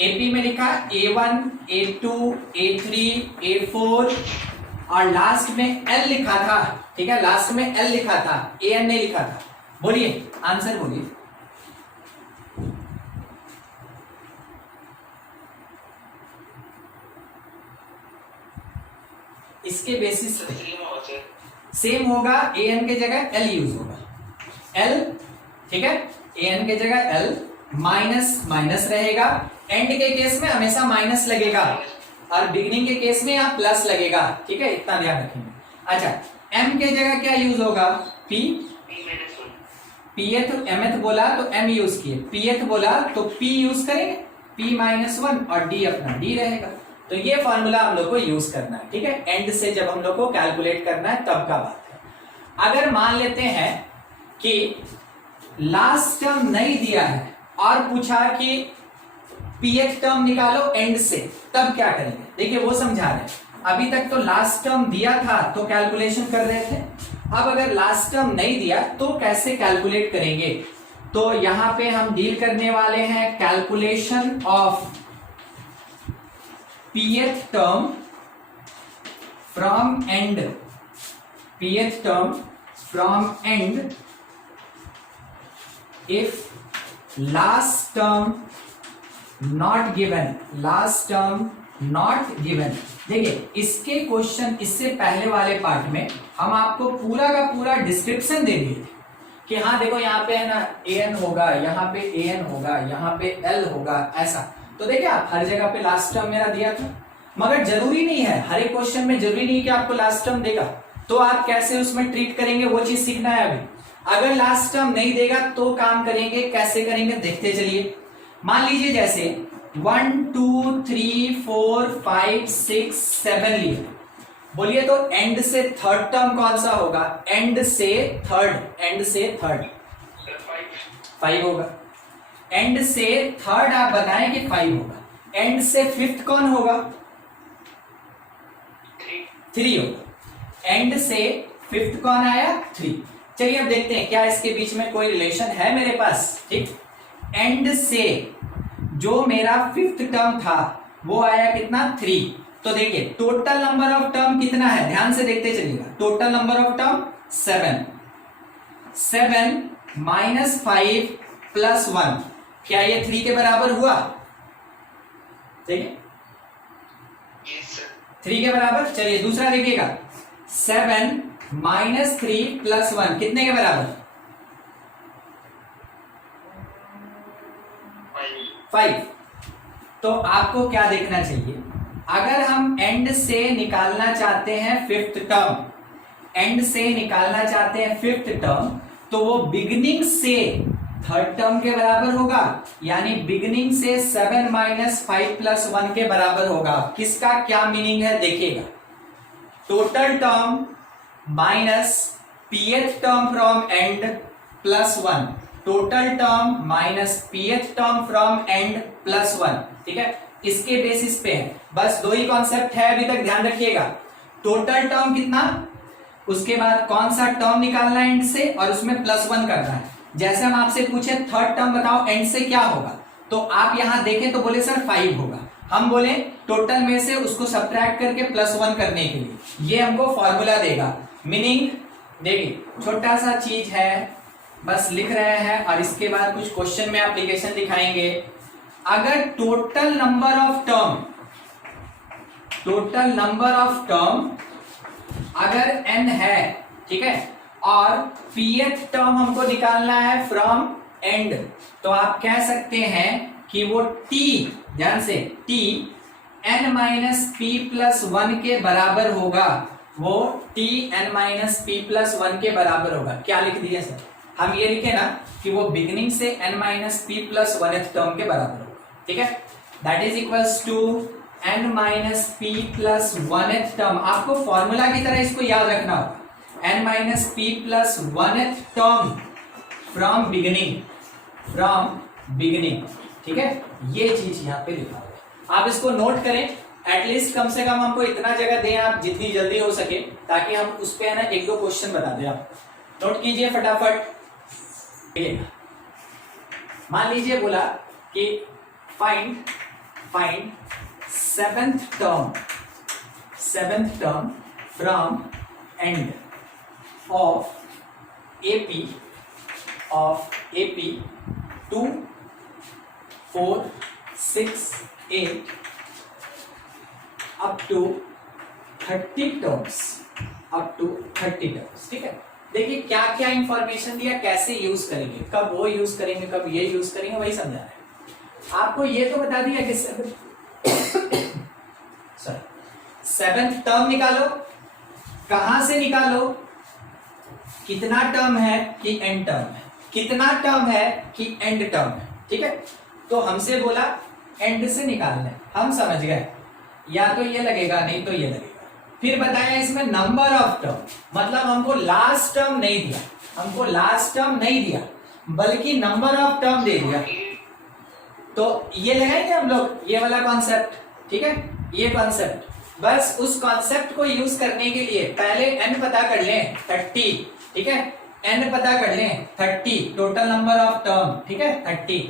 एपी में लिखा A1, A2, A3, A4 और लास्ट में L लिखा था, ठीक है, लास्ट में L लिखा था, AN नहीं लिखा था। बोलिए आंसर बोलिए। इसके बेसिस सेम होगा, AN के जगह L यूज होगा, L, ठीक है, AN के जगह L, माइनस माइनस रहेगा, एंड के केस में हमेशा माइनस लगेगा और बिगिनिंग के केस में यहाँ प्लस लगेगा, ठीक है, इतना ध्यान रखेंगे। अच्छा M के जगह क्या यूज होगा, P, pth mth बोला तो M यूज किए, pth बोला तो P यूज करेंगे, P-1 और D अपना D रहेगा। तो ये फॉर्मूला हम लोग को यूज करना है, ठीक है, एंड से जब हम लोग को कैलकुलेट करना है तब का बात है। अगर मान लेते हैं कि लास्ट टर्म नहीं दिया है और पूछा कि pth टर्म निकालो एंड से, तब क्या करेंगे, देखिए वो समझा रहे हैं। अभी तक तो लास्ट टर्म दिया था तो कैलकुलेशन कर रहे थे, अब अगर लास्ट टर्म नहीं दिया तो कैसे कैलकुलेट करेंगे। तो यहां पे हम डील करने वाले हैं calculation of pth term from and, pth term from and if last term not given, last term not given. देखिए इसके क्वेश्चन इससे पहले वाले पार्ट में हम आपको पूरा का पूरा डिस्क्रिप्शन दे दिए थे कि हाँ देखो यहाँ पे है ना an होगा, यहाँ पे an होगा, यहाँ पे l होगा, ऐसा। तो देखिए आप हर जगह पे लास्ट टर्म मेरा दिया था, मगर जरूरी नहीं है, हर एक क्वेश्चन में जरूरी नहीं कि आपको लास्ट टर्म देगा, तो आप कैसे उसमें ट्रीट करेंगे वो चीज सीखना है अभी। अगर लास्ट टर्म नहीं देगा तो काम करेंगे, कैसे करेंगे देखते चलिए। मान लीजिए जैसे 1 2 3 4 5 6 7 लिए, बोलिए तो एंड से थर्ड टर्म कौन सा होगा, एंड से थर्ड 5 होगा, एंड से थर्ड आप बताएं कि 5 होगा, एंड से फिफ्थ कौन होगा, 3 होगा, एंड से फिफ्थ कौन आया, 3। चलिए अब देखते हैं क्या इसके बीच में कोई रिलेशन है मेरे पास, ठीक। एंड से जो मेरा फिफ्थ टर्म था वो आया कितना, 3, तो देखिए टोटल नंबर ऑफ टर्म कितना है, ध्यान से देखते चलिएगा। Total number of term 7, 7 minus 5 plus 1, क्या ये 3 के बराबर हुआ? ठीक है, यस सर। 3 के बराबर। चलिए दूसरा देखिएगा, 7 माइनस 3 प्लस 1 कितने के बराबर? 5। तो आपको क्या देखना चाहिए, अगर हम एंड से निकालना चाहते हैं फिफ्थ टर्म, एंड से निकालना चाहते हैं फिफ्थ टर्म, तो वो बिगिनिंग से थर्ड टर्म के बराबर होगा, यानी बिगिनिंग से 7 माइनस 5 प्लस 1 के बराबर होगा। किसका क्या मीनिंग है देखिएगा, total term minus pth term from and plus 1, total term minus pth term from and plus 1। ठीक है, इसके बेसिस पे है, बस दो ही कॉन्सेप्ट है अभी तक, ध्यान रखिएगा। टोटल टर्म कितना, उसके बाद कौन सा टर्म निकालना है एंड से, और उसमें प्लस 1 करना है। जैसे हम आपसे पूछे थर्ड टर्म बताओ एंड से क्या होगा, तो आप यहां देखें तो बोले सर 5 होगा, हम बोले टोटल में से उसको सब्ट्रैक्ट करके प्लस 1 करने के लिए, ये हमको फॉर्मूला देगा। मीनिंग देखिए, छोटा सा चीज है, बस लिख रहे हैं और इसके बाद कुछ क्वेश्चन में एप्लीकेशन दिखाएंगे। अगर total number of term, total number of term अगर n है, ठीक है, और pth टर्म हमको निकालना है फ्रॉम एंड, तो आप कह सकते हैं कि वो t, ध्यान से t n minus p plus 1 के बराबर होगा, वो t n minus p plus 1 के बराबर होगा। क्या लिख दिया सर, हम ये लिखे ना कि वो बिगिनिंग से n minus p plus 1th term के बराबर होगा। ठीक है, that is equals to n minus p plus 1th term, आपको फॉर्मूला की तरह इसको याद रखना होगा, n minus p plus 1th term from beginning, from beginning. ठीक है, ये चीज यहाँ पे लिखा हुआ है, आप इसको नोट करें, एटलीस्ट कम से कम हमको इतना जगह दें आप जितनी जल्दी हो सके, ताकि हम उस पे है ना 1-2 क्वेश्चन बता दें। आप नोट कीजिए फटाफट। मान लीजिए बोला कि find seventh term from end of AP 2, 4, 6, 8 up to 30 terms, up to 30 terms. ठीक है, देखिए क्या क्या इंफॉर्मेशन दिया, कैसे यूज करेंगे, कब वो यूज करेंगे, कब ये यूज करेंगे, वही समझा रहे हैं आपको। ये तो बता दिया कि सेवेंथ टर्म निकालो, कहां से निकालो, कितना टर्म है कि एंड टर्म है, कितना टर्म है कि एंड टर्म है। ठीक है, तो हमसे बोला एंड से निकालना है, हम समझ गए, या तो ये लगेगा नहीं तो ये लगेगा। फिर बताया इसमें नंबर ऑफ टर्म, मतलब हमको लास्ट टर्म नहीं दिया, हमको लास्ट टर्म नहीं दिया, बल्कि नंबर ऑफ टर्म दे दिया। तो ये लगाएंगे हम लोग, ये वाला कॉन्सेप्ट। ठीक है, ये कॉन्सेप्ट, बस उस कॉन्सेप्ट को यूज करने के लिए पहले n पता कर लें 30। ठीक है, n पता कर लें 30, टोटल नंबर ऑफ टर्म। ठीक है, 30,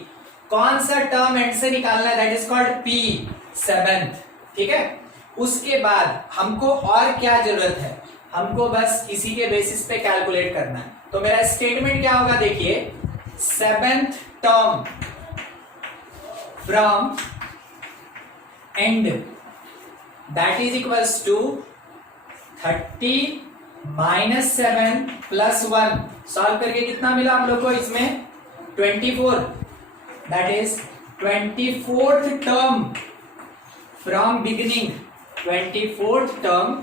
कौन सा टर्म एंड से निकालना है, that is called p, 7th। ठीक है, उसके बाद हमको और क्या जरूरत है, हमको बस इसी के बेसिस पे कैलकुलेट करना है। तो मेरा स्टेटमेंट क्या होगा देखिए, 7th term from end that is equals to 30 minus 7 plus 1, solve करके कितना मिला हम लोग को इसमें 24, दैट इज 24th term from beginning, 24th term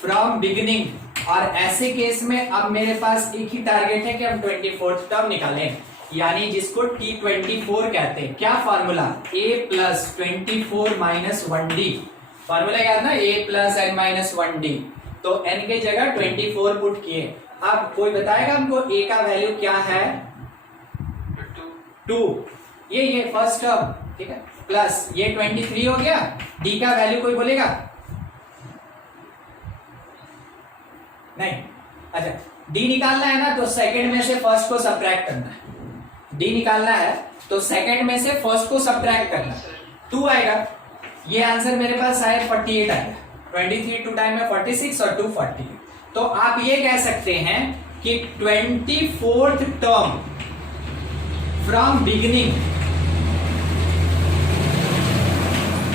from beginning. और ऐसे केस में अब मेरे पास एक ही टारगेट है कि हम 24th टर्म निकालें, यानी जिसको T24 कहते हैं। क्या formula, a plus 24 minus 1d, formula याद ना, a plus n minus 1d। तो n के जगह 24 पुट किए। अब कोई बताएगा हमको a का वैल्यू क्या है, 2, ये फर्स्ट टर्म। ठीक है, प्लस ये 23 हो गया, d का वैल्यू कोई बोलेगा नहीं। अच्छा, d निकालना है ना, तो सेकंड में से फर्स्ट को सब्ट्रैक्ट करना है, d निकालना है तो सेकंड में से फर्स्ट को सब्ट्रैक्ट करना है, 2 आएगा। ये आंसर मेरे पास आया 48 आया। 23 2 टाइम में 46 और 2 48। तो आप ये कह सकते हैं कि 24th term from beginning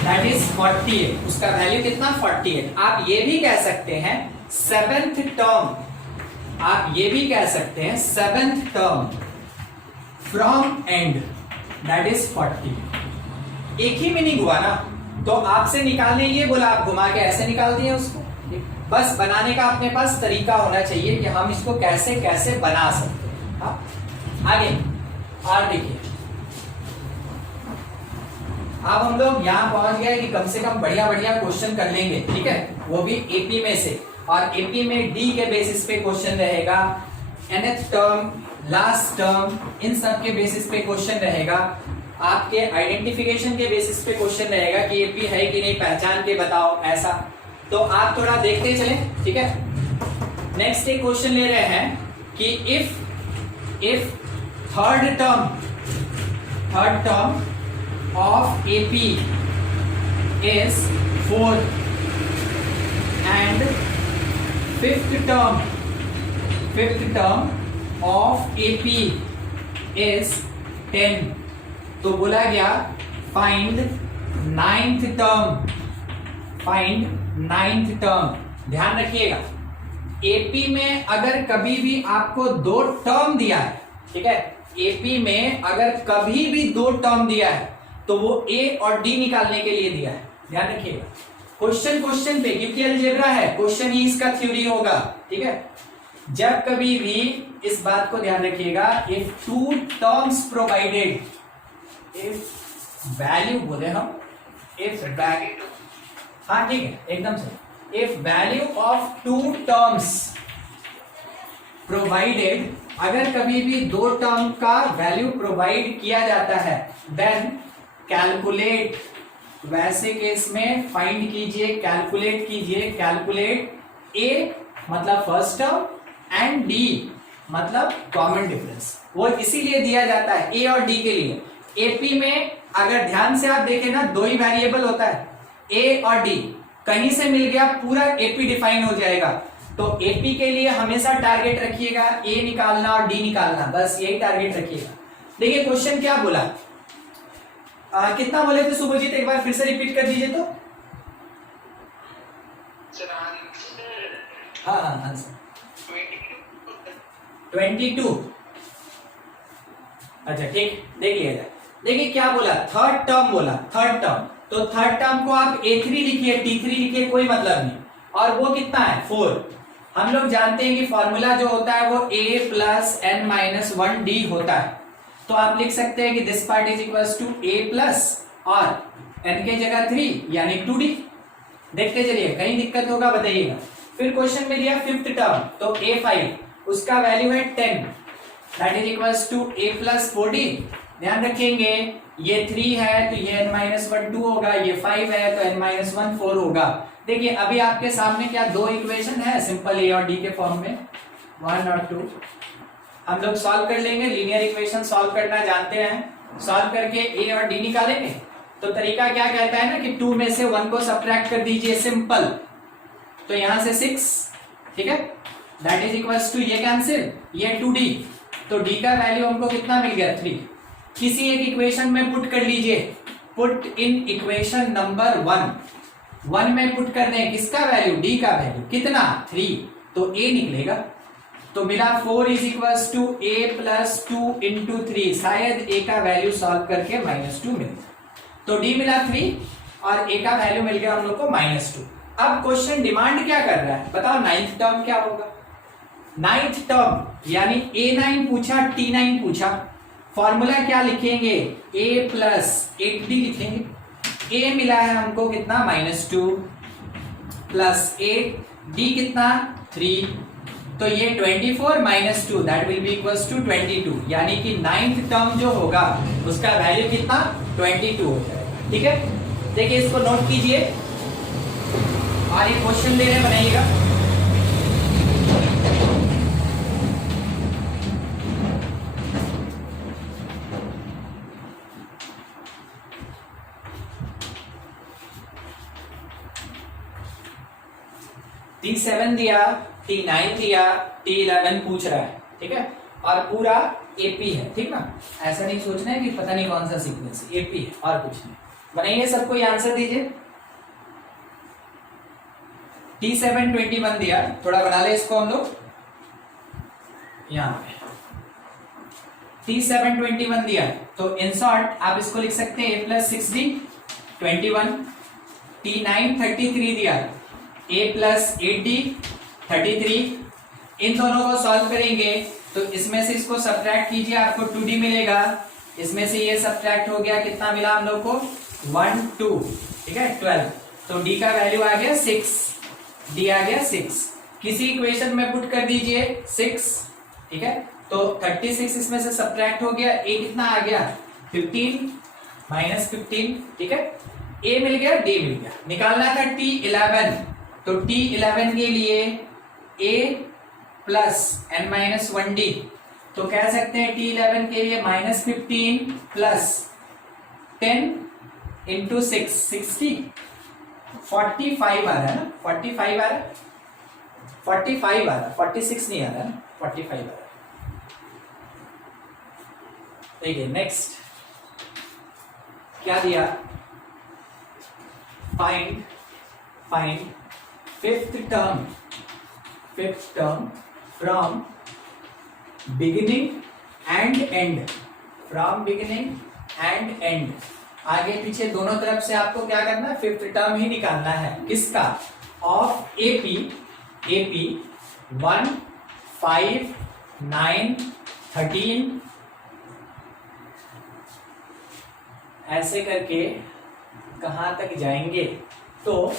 that is 48, उसका वैल्यू कितना 48। आप ये भी कह सकते हैं 7th टर्म, आप ये भी कह सकते हैं 7th term from end that is 40। एक ही मीनिंग हुआ ना। तो आपसे निकालने ये बोला, आप घुमा के ऐसे निकाल दिए उसको। बस बनाने का अपने पास तरीका होना चाहिए कि हम इसको कैसे कैसे बना सकते हैं। हाँ? आगे और देखिए, अब हम लोग यहां पहुंच गए कि कम से कम बढ़िया बढ़िया क्वेश्चन कर लेंगे, ठीक है, वो भी एपी में से। और एपी में डी के बेसिस पे क्वेश्चन रहेगा, nth टर्म, लास्ट टर्म, इन सब के बेसिस पे क्वेश्चन रहेगा। आपके आइडेंटिफिकेशन के बेसिस पे क्वेश्चन रहेगा कि एपी है कि नहीं, पहचान के बताओ, ऐसा। तो आप थोड़ा देखते चले, ठीक है। नेक्स्ट एक क्वेश्चन ले रहे हैं कि if third term of AP is 4 and fifth term of AP is 10। तो बोला गया find ninth term। ध्यान रखिएगा, AP में अगर कभी भी आपको दो टर्म दिया है, ठीक है, AP में अगर कभी भी दो टर्म दिया है तो वो ए और डी निकालने के लिए दिया है। ध्यान रखिएगा, क्वेश्चन पे, क्योंकि अलजेब्रा है, क्वेश्चन ही इसका थ्योरी होगा, ठीक है। जब कभी भी इस बात को ध्यान रखिएगा, if two terms provided, if value बोले हम, इफ वैल्यू, हाँ ठीक है एकदम सही, if value of two terms provided, अगर कभी भी दो टर्म का वैल्यू प्रोवाइड किया जाता है, देन कैलकुलेट, वैसे केस में फाइंड कीजिए, कैलकुलेट कीजिए, कैलकुलेट ए मतलब फर्स्ट टर्म एंड डी मतलब कॉमन डिफरेंस। वो इसीलिए दिया जाता है ए और डी के लिए। एपी में अगर ध्यान से आप देखें ना, दो ही वेरिएबल होता है, ए और डी, कहीं से मिल गया पूरा एपी डिफाइन हो जाएगा। तो एपी के लिए हमेशा टारगेट रखिएगा ए निकालना और डी निकालना, बस यही टारगेट रखिएगा। देखिए क्वेश्चन क्या बोला, कितना बोले थे सुभजीत, एक बार फिर से रिपीट कर दीजिए तो। हाँ आंसर 22। अच्छा ठीक, देखिएगा, देखिए क्या बोला, थर्ड टर्म बोला, थर्ड टर्म। तो थर्ड टर्म को आप A3 लिखिए, T3 लिखिए, कोई मतलब नहीं। और वो कितना है 4। हम लोग जानते हैं कि फॉर्मूला जो होता है वो A प्लस n-1D होता है। तो आप लिख सकते हैं कि this part is equals to A plus और n के जगह 3 यानी 2D। देखते चलिए, कहीं दिक्कत होगा बताइएगा। फिर क्वेश्चन में दिया फिफ्थ टर्म, तो A5, उसका वैल्यू है 10, that is equals to A plus 4D। ध्यान रखेंगे, ये 3 है तो ये n-1 2 होगा, ये 5 है तो n-1 4 होगा। देखिए अभी आपके सामने क्या दो इक्वेशन है सिंपल A और D के फॉर्म में, 1 और 2। हम लोग सॉल्व कर लेंगे, लीनियर इक्वेशन सॉल्व करना जानते हैं। सॉल्व करके A और D निकालेंगे। तो तरीका क्या कहता है ना कि 2 में से 1 को सब्ट्रैक्ट कर दीजिए, सिंपल। तो यहां से 6, ठीक है, दैट इज इक्वल्स टू ये कैंसिल, ये 2D, तो D का वैल्यू हमको कितना मिल गया 3। किसी एक इक्वेशन में पुट कर लीजिए, पुट इन इक्वेशन नंबर 1 में पुट कर दें किसका वैल्यू, D का वैल्यू कितना 3, तो A निकलेगा। तो मिला 4 is equals to A plus 2 into 3, शायद A का वैल्यू सॉल्व करके -2 मिलता। तो D मिला 3 और A का वैल्यू मिल गया हम लोग को -2। अब क्वेश्चन डिमांड क्या कर रहा है बताओ, 9th टर्म क्या होगा। 9th टर्म यानी A9 पूछा, T9 पूछा, फॉर्मूला क्या लिखेंगे, A प्लस 8D लिखेंगे। A मिला है हमको कितना -2 प्लस 8, D कितना 3, तो ये 24 -2 that will be equals to 22, यानी कि 9th टर्म जो होगा उसका वैल्यू कितना 22 हो जाएगा। ठीक है, देखिए इसको नोट कीजिए और ये क्वेश्चन दे रहे बनाइएगा। T7 दिया, T9 दिया, T11 पूछ रहा है, ठीक है, और पूरा AP है, ठीक ना। ऐसा नहीं सोचना है कि पता नहीं कौन सा सीक्वेंस, AP है और कुछ नहीं। बनाइए, सबको ये आंसर दीजिए। T7 21 दिया, थोड़ा बना ले इसको हम लोग यहां पे। T7 21 दिया, तो इन शॉर्ट आप इसको लिख सकते हैं A+6D 21। T9 33 दिया, A+8D 33। इन दोनों को सॉल्व करेंगे तो इसमें से इसको सब्ट्रैक्ट कीजिए, आपको 2D मिलेगा। इसमें से ये सब्ट्रैक्ट हो गया, कितना मिला हम लोग को 1 2, ठीक है 12। तो D का वैल्यू आ गया 6, D आ गया 6। किसी इक्वेशन में पुट कर दीजिए 6, ठीक है, तो 36 इसमें से सब्ट्रैक्ट हो गया, A कितना आ गया 15 -15, ठीक है। A मिल गया, D मिल गया। निकालना था T11, तो T11 के लिए A प्लस n-1D, तो कह सकते हैं T11 के लिए -15 प्लस 10 इंटू 6 60 45 आ रहा है ना, 45 आ रहा है, 45 आ रहा है, 46 नहीं आ रहा है ना, 45 आ रहा है। देखिए नेक्स्ट क्या दिया, find fifth term from beginning and and, from beginning and and, आगे पीछे दोनों तरफ से आपको क्या करना है, फिफ्थ टर्म ही निकालना है। किसका, ऑफ AP 1 5 9 13, ऐसे करके कहां तक जाएंगे, तो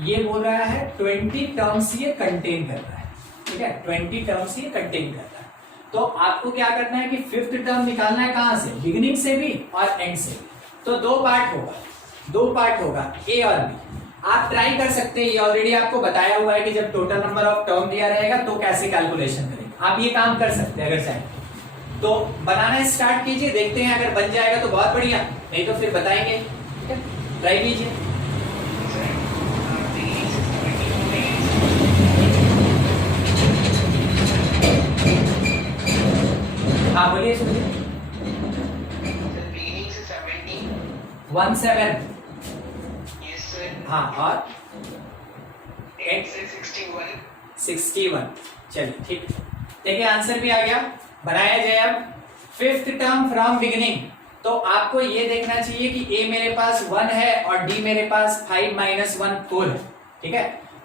ये बोल रहा है 20 टर्म्स ये कंटेन कर रहा है, ठीक है, 20 टर्म्स ये कंटेन कर रहा है। तो आपको क्या करना है कि फिफ्थ टर्म निकालना है, कहां से, बिगिनिंग से भी और एंड से भी। तो दो पार्ट होगा A और B। आप ट्राई कर सकते हैं, ये ऑलरेडी आपको बताया हुआ है कि जब टोटल नंबर ऑफ टर्म दिया रहेगा तो कैसे कैलकुलेशन करेंगे, आप ये काम कर सकते हैं अगर चाहें तो। बनाना स्टार्ट कीजिए, देखते हैं अगर बन जाएगा तो बहुत बढ़िया, नहीं तो फिर बताएंगे, ठीक है, ट्राई कीजिए। हाँ बोलिए, सुनिए। 17, हाँ, और 61, चलिए ठीक। देखिए आंसर भी आ गया, बनाया जाए अब फिफ्थ टर्म फ्रॉम बिगिनिंग। तो आपको ये देखना चाहिए कि A मेरे पास 1 है और D मेरे पास 5 - 1 4 है, ठीक है।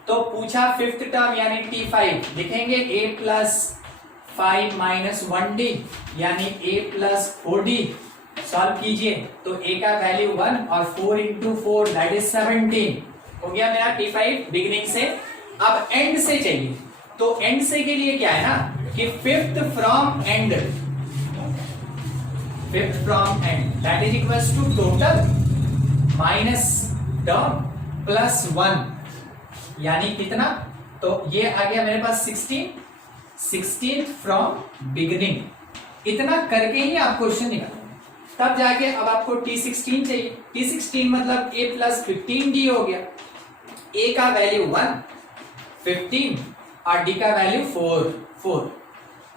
तो पूछा फिफ्थ टर्म यानी T5, लिखेंगे A+5 - 1D यानी A+4D। सॉल्व कीजिए तो A का वैल्यू 1 और 4 × 4 दैट इज 17 हो गया मेरा T5 बिगिनिंग से। अब एंड से चाहिए, तो एंड से के लिए क्या है ना कि fifth from end that is equals to total minus term plus 1 यानी कितना, तो ये आ गया मेरे पास 16 फ्रॉम बिगिनिंग। इतना करके ही आप क्वेश्चन निकालेंगे, तब जाके अब आपको T16 चाहिए। T16 मतलब A+15D हो गया। A का वैल्यू 1 15 और D का वैल्यू 4।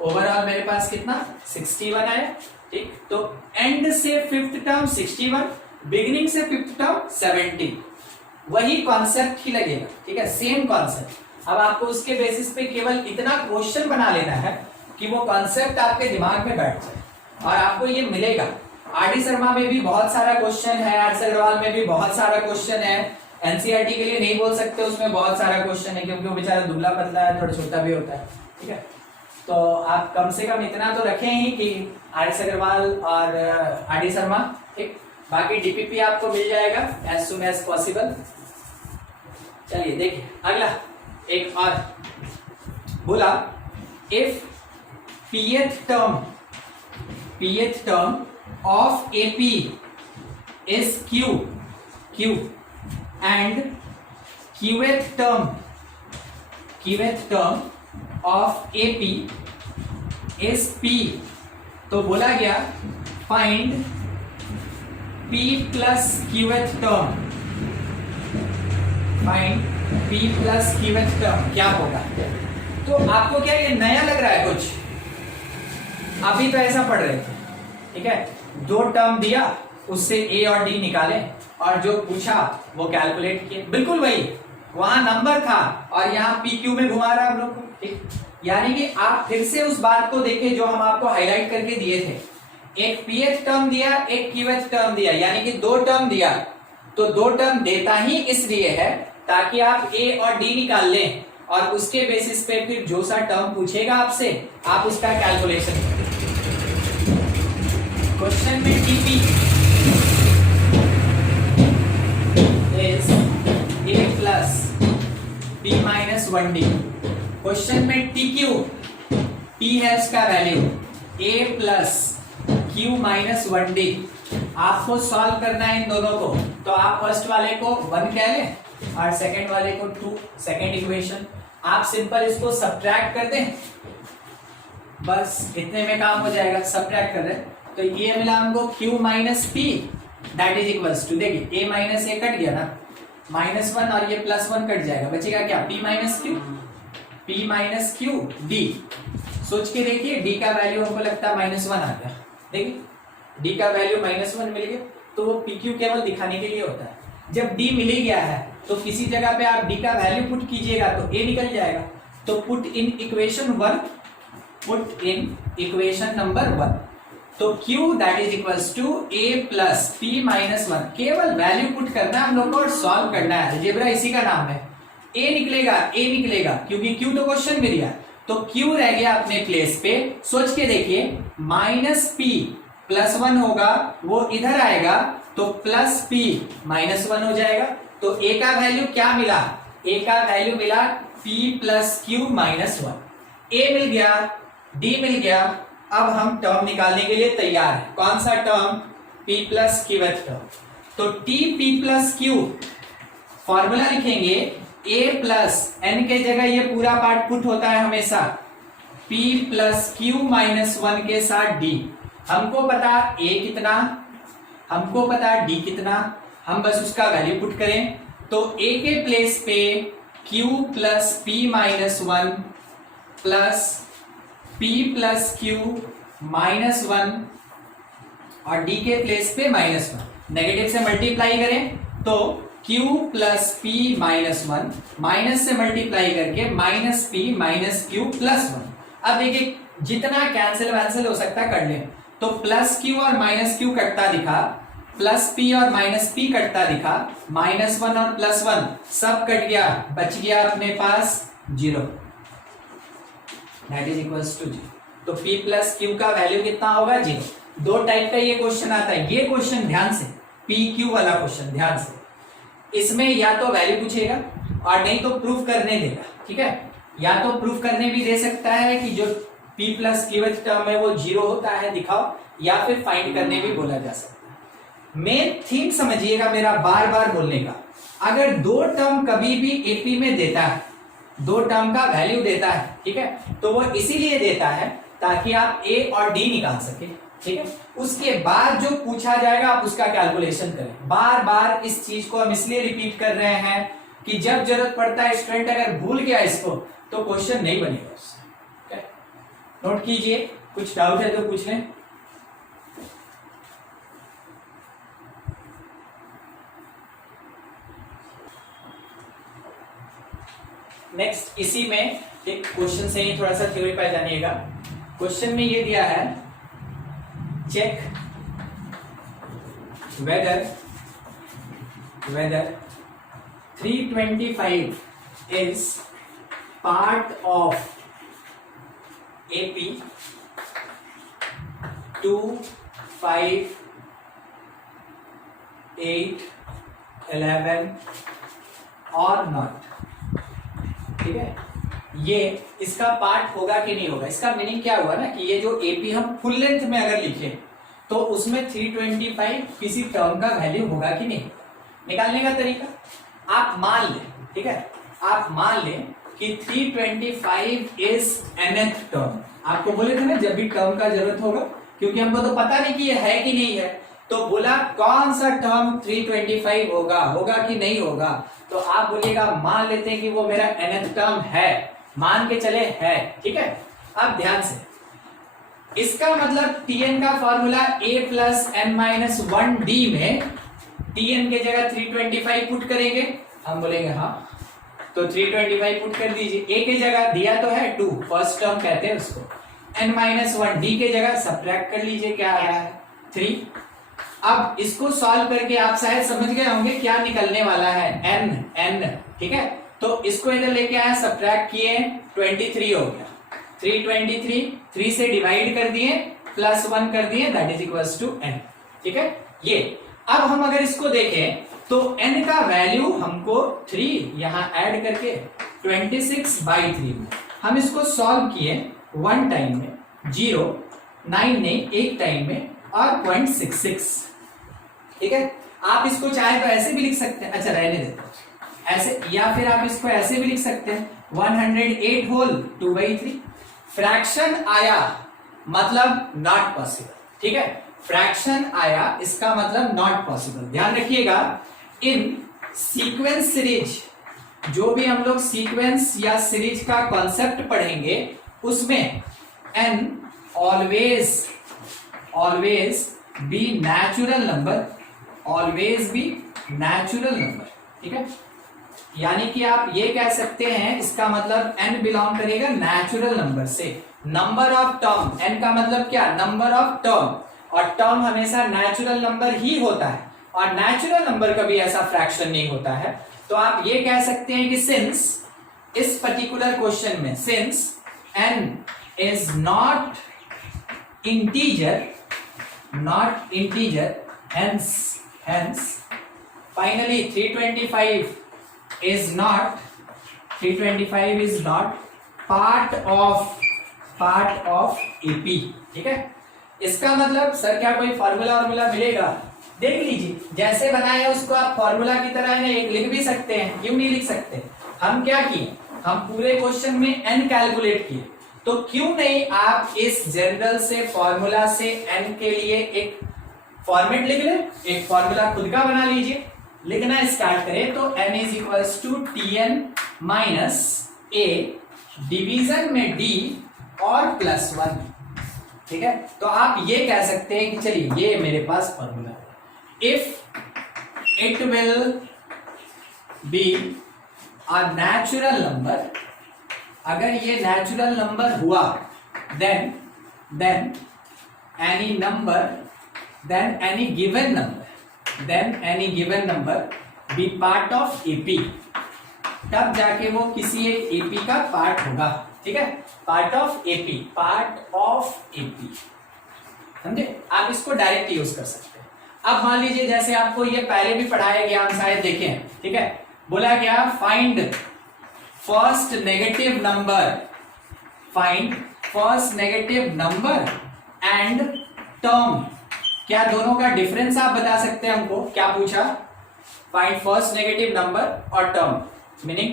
ओवरऑल मेरे पास कितना 61 आया, ठीक। तो एंड से फिफ्थ टर्म 61, बिगिनिंग से फिफ्थ टर्म 70, वही कॉन्सेप्ट ही लगेगा, ठीक है, सेम कॉन्सेप्ट। अब आपको उसके बेसिस पे केवल इतना क्वेश्चन बना लेना है कि वो कॉन्सेप्ट आपके दिमाग में बैठ जाए और आपको ये मिलेगा। आरडी शर्मा में भी बहुत सारा क्वेश्चन है, आरएस अग्रवाल में भी बहुत सारा क्वेश्चन है, एनसीईआरटी के लिए नहीं बोल सकते, उसमें बहुत सारा क्वेश्चन है क्योंकि वो बेचारा दुबला पतला है, थोड़ा छोटा भी होता है, ठीक है। तो आप कम से कम इतना तो रखें ही कि आरएस अग्रवाल और आरडी शर्मा, ठीक। बाकी डीपीपी आपको मिल जाएगा एज सुन एज पॉसिबल। चलिए देखिए अगला एक और बोला, if pth term of AP is Q and qth term of AP is P, तो बोला गया find P plus qth term, find p plus q term क्या होगा। तो आपको क्या ये नया लग रहा है कुछ, अभी तो ऐसा पढ़ रहे थे, ठीक है। दो टर्म दिया, उससे a और d निकाले और जो पूछा वो कैलकुलेट किए, बिल्कुल वही, वहां नंबर था और यहाँ पी क्यू में घुमा रहा है हम लोग को, ठीक। यानी कि आप फिर से उस बात को देखें जो हम आपको हाईलाइट करके दिए थे, एक ph टर्म दिया, एक qh टर्म दिया, यानी कि दो टर्म दिया, तो दो टर्म देता ही इसलिए है ताकि आप a और d निकाल लें और उसके बेसिस पे फिर जो सा टर्म पूछेगा आपसे आप उसका कैलकुलेशन करें। क्वेश्चन में TP is a plus p minus 1d। Question में टीक्यू, p है उसका value a plus q minus 1d। आपको सॉल्व करना है इन दोनों को, तो आप फर्स्ट वाले को 1 कह लें और सेकंड वाले को 2, सेकंड इक्वेशन। आप सिंपल इसको सब्ट्रैक्ट कर दें, बस इतने में काम हो जाएगा। सब्ट्रैक्ट कर दें तो ये मिला हमको q minus p that is equals to, देखिए a माइनस ए कट गया ना, -1 और ये +1 कट जाएगा, बचेगा क्या p माइनस क्यू d। सोच के देखिए d का वैल्यू हमको लगता है -1 आ गया, देखिए d का वैल्यू -1 मिल गया, तो वो pq केवल दिखाने के लिए होता है। जब d मिल ही गया है तो किसी जगह पे आप d का वैल्यू पुट कीजिएगा तो a निकल जाएगा। तो put in equation 1, put in equation number 1, तो q that is equals to a plus p minus 1, केवल वैल्यू पुट करना है हम लोग को और सॉल्व करना है। अलजेब्रा इसी का नाम है। a निकलेगा क्योंकि q तो क्वेश्चन में दिया, तो q रह गया अपने प्लेस पे। सोच के देखिए माइनस p प्लस 1 होगा, वो इधर आएगा तो प्लस p माइनस 1 हो जाएगा। तो a का वैल्यू क्या मिला, a का वैल्यू मिला p plus q minus 1। a मिल गया, d मिल गया। अब हम टर्म निकालने के लिए तैयार है। कौन सा term, p plus q term. तो t p plus q, formula लिखेंगे a प्लस n के जगह ये पूरा पार्ट पुट होता है हमेशा, p प्लस q माइनस 1 के साथ d। हमको पता a कितना, हमको पता d कितना, हम बस उसका वैल्यू पुट करें। तो a के प्लेस पे q plus p minus 1 plus p plus q minus 1 और d के प्लेस पे -1, नेगेटिव से मल्टीप्लाई करें तो q plus p minus 1, minus से मल्टीप्लाई करके minus p minus q plus 1। अब देखिए जितना कैंसिल वैंसिल हो सकता कर लें, तो प्लस q और माइनस q कटता दिखा, प्लस p और माइनस p कटता दिखा, -1 और +1 सब कट गया, बच गया अपने पास 0 दैट इज इक्वल्स टू 0। तो p प्लस q का वैल्यू कितना होगा, 0। दो टाइप का ये क्वेश्चन आता है, ये क्वेश्चन ध्यान से, PQ वाला क्वेश्चन ध्यान से, इसमें या तो वैल्यू पूछेगा और नहीं तो प्रूफ करने देगा, ठीक है। या तो प्रूफ करने भी दे सकता है कि जो p प्लस q टर्म है वो 0 होता है दिखाओ, या फिर फाइंड करने भी बोला जा सकता है। मेन थीम समझिएगा मेरा बार बार बोलने का, अगर दो टर्म कभी भी एपी में देता है, दो टर्म का वैल्यू देता है, ठीक है, तो वो इसीलिए देता है ताकि आप a और d निकाल सके, ठीक है। उसके बाद जो पूछा जाएगा आप उसका कैलकुलेशन करें। बार बार इस चीज को हम इसलिए रिपीट कर रहे हैं कि जब जरूरत पड़ता है स्टूडेंट अगर भूल गया इसको तो क्वेश्चन नहीं बनेगा उससे, ठीक है। नोट कीजिए, कुछ डाउट है तो पूछ लें। नेक्स्ट इसी में एक क्वेश्चन से ही थोड़ा सा थ्योरी पे जानिएगा। क्वेश्चन में ये दिया है, check whether 325 is part of AP 2, 5, 8, 11 और नॉट, ठीक है। ये इसका पार्ट होगा कि नहीं होगा, इसका मीनिंग क्या हुआ ना कि ये जो AP हम फुल लेंथ में अगर लिखे तो उसमें 325 किसी टर्म का वैल्यू होगा कि नहीं। निकालने का तरीका आप मान लें, ठीक है, आप मान लें कि 325 इज nth टर्म। आपको बोले थे ना जब भी टर्म का जरूरत होगा, क्योंकि हमको तो पता नहीं कि ये है कि नहीं है, तो बोला कौन सा टर्म 325 होगा कि नहीं होगा? तो आप बोलिएगा मान लेते हैं कि वो मेरा nth टर्म है, मान के चले है, ठीक है। अब ध्यान से, इसका मतलब tn का formula a plus n minus 1d में tn के जगह 325 पुट करेंगे, हम बोलेंगे हाँ, तो 325 पुट कर दीजिए। a के जगह दिया तो है 2, फर्स्ट टर्म कहते हैं उसको, n माइनस 1d के जगह सब्ट्रैक्ट कर लीजिए, क्या आया है 3। अब इसको सॉल्व करके आप शायद समझ गए होंगे क्या निकलने वाला है, n, ठीक है। तो इसको इधर लेके आया, सब्ट्रैक्ट किए, 23 हो गया, 323, 3 से डिवाइड कर दिए, प्लस 1 कर दिए, that is equals to n, ठीक है। ये अब हम अगर इसको देखें तो n का वैल्यू हमको 3 यहां ऐड करके 26/3 में हम इसको सॉल्व किए 1 टाइम में, 0, 9 ने 1 टाइम में और 0.66, ठीक है। आप इसको चाहे तो ऐसे भी लिख सकते हैं, अच्छा रहने देते ऐसे, या फिर आप इसको ऐसे भी लिख सकते हैं 108 होल 2/3। फ्रैक्शन आया मतलब नॉट पॉसिबल, ठीक है। फ्रैक्शन आया इसका मतलब नॉट पॉसिबल। ध्यान रखिएगा, इन सीक्वेंस सीरीज, जो भी हम लोग सीक्वेंस या सीरीज का कॉन्सेप्ट पढ़ेंगे उसमें n always be natural number, always be natural number, ठीक है। यानी कि आप ये कह सकते हैं, इसका मतलब n बिलोंग करेगा नेचुरल नंबर से। नंबर ऑफ टर्म, n का मतलब क्या, नंबर ऑफ टर्म, और टर्म हमेशा नेचुरल नंबर ही होता है, और नेचुरल नंबर कभी ऐसा फ्रैक्शन नहीं होता है। तो आप ये कह सकते हैं कि सिंस, इस पर्टिकुलर क्वेश्चन में since n is not integer, hence finally 325 is not part of AP, ठीक है। इसका मतलब सर क्या कोई फार्मूला मिलेगा? देख लीजिए, जैसे बनाया उसको आप फार्मूला की तरह है एक लिख भी सकते हैं, क्यों नहीं लिख सकते। हम क्या किए, हम पूरे क्वेश्चन में n कैलकुलेट किए, तो क्यों नहीं आप इस जनरल से फॉर्मूला से n के लिए एक फॉर्मेट लिख ले, एक फॉर्मूला खुद का बना लीजिए। लिखना स्टार्ट करें तो n is equals to tn minus a, division में d और प्लस 1, ठीक है। तो आप ये कह सकते हैं कि चलिए ये मेरे पास फॉर्मूला है, if it will be a natural number, अगर ये नेचुरल नंबर हुआ, then any number, then any given number be part of AP, तब जाके वो किसी एक एपी का पार्ट होगा, ठीक है। पार्ट ऑफ एपी, समझे। आप इसको डायरेक्ट यूज कर सकते हैं। अब मान लीजिए जैसे आपको ये पहले भी पढ़ाया गया, हम शायद देखें, ठीक है। बोला गया find first negative number and term, क्या दोनों का डिफरेंस आप बता सकते हैं हमको? क्या पूछा? फाइंड फर्स्ट नेगेटिव नंबर और टर्म, मीनिंग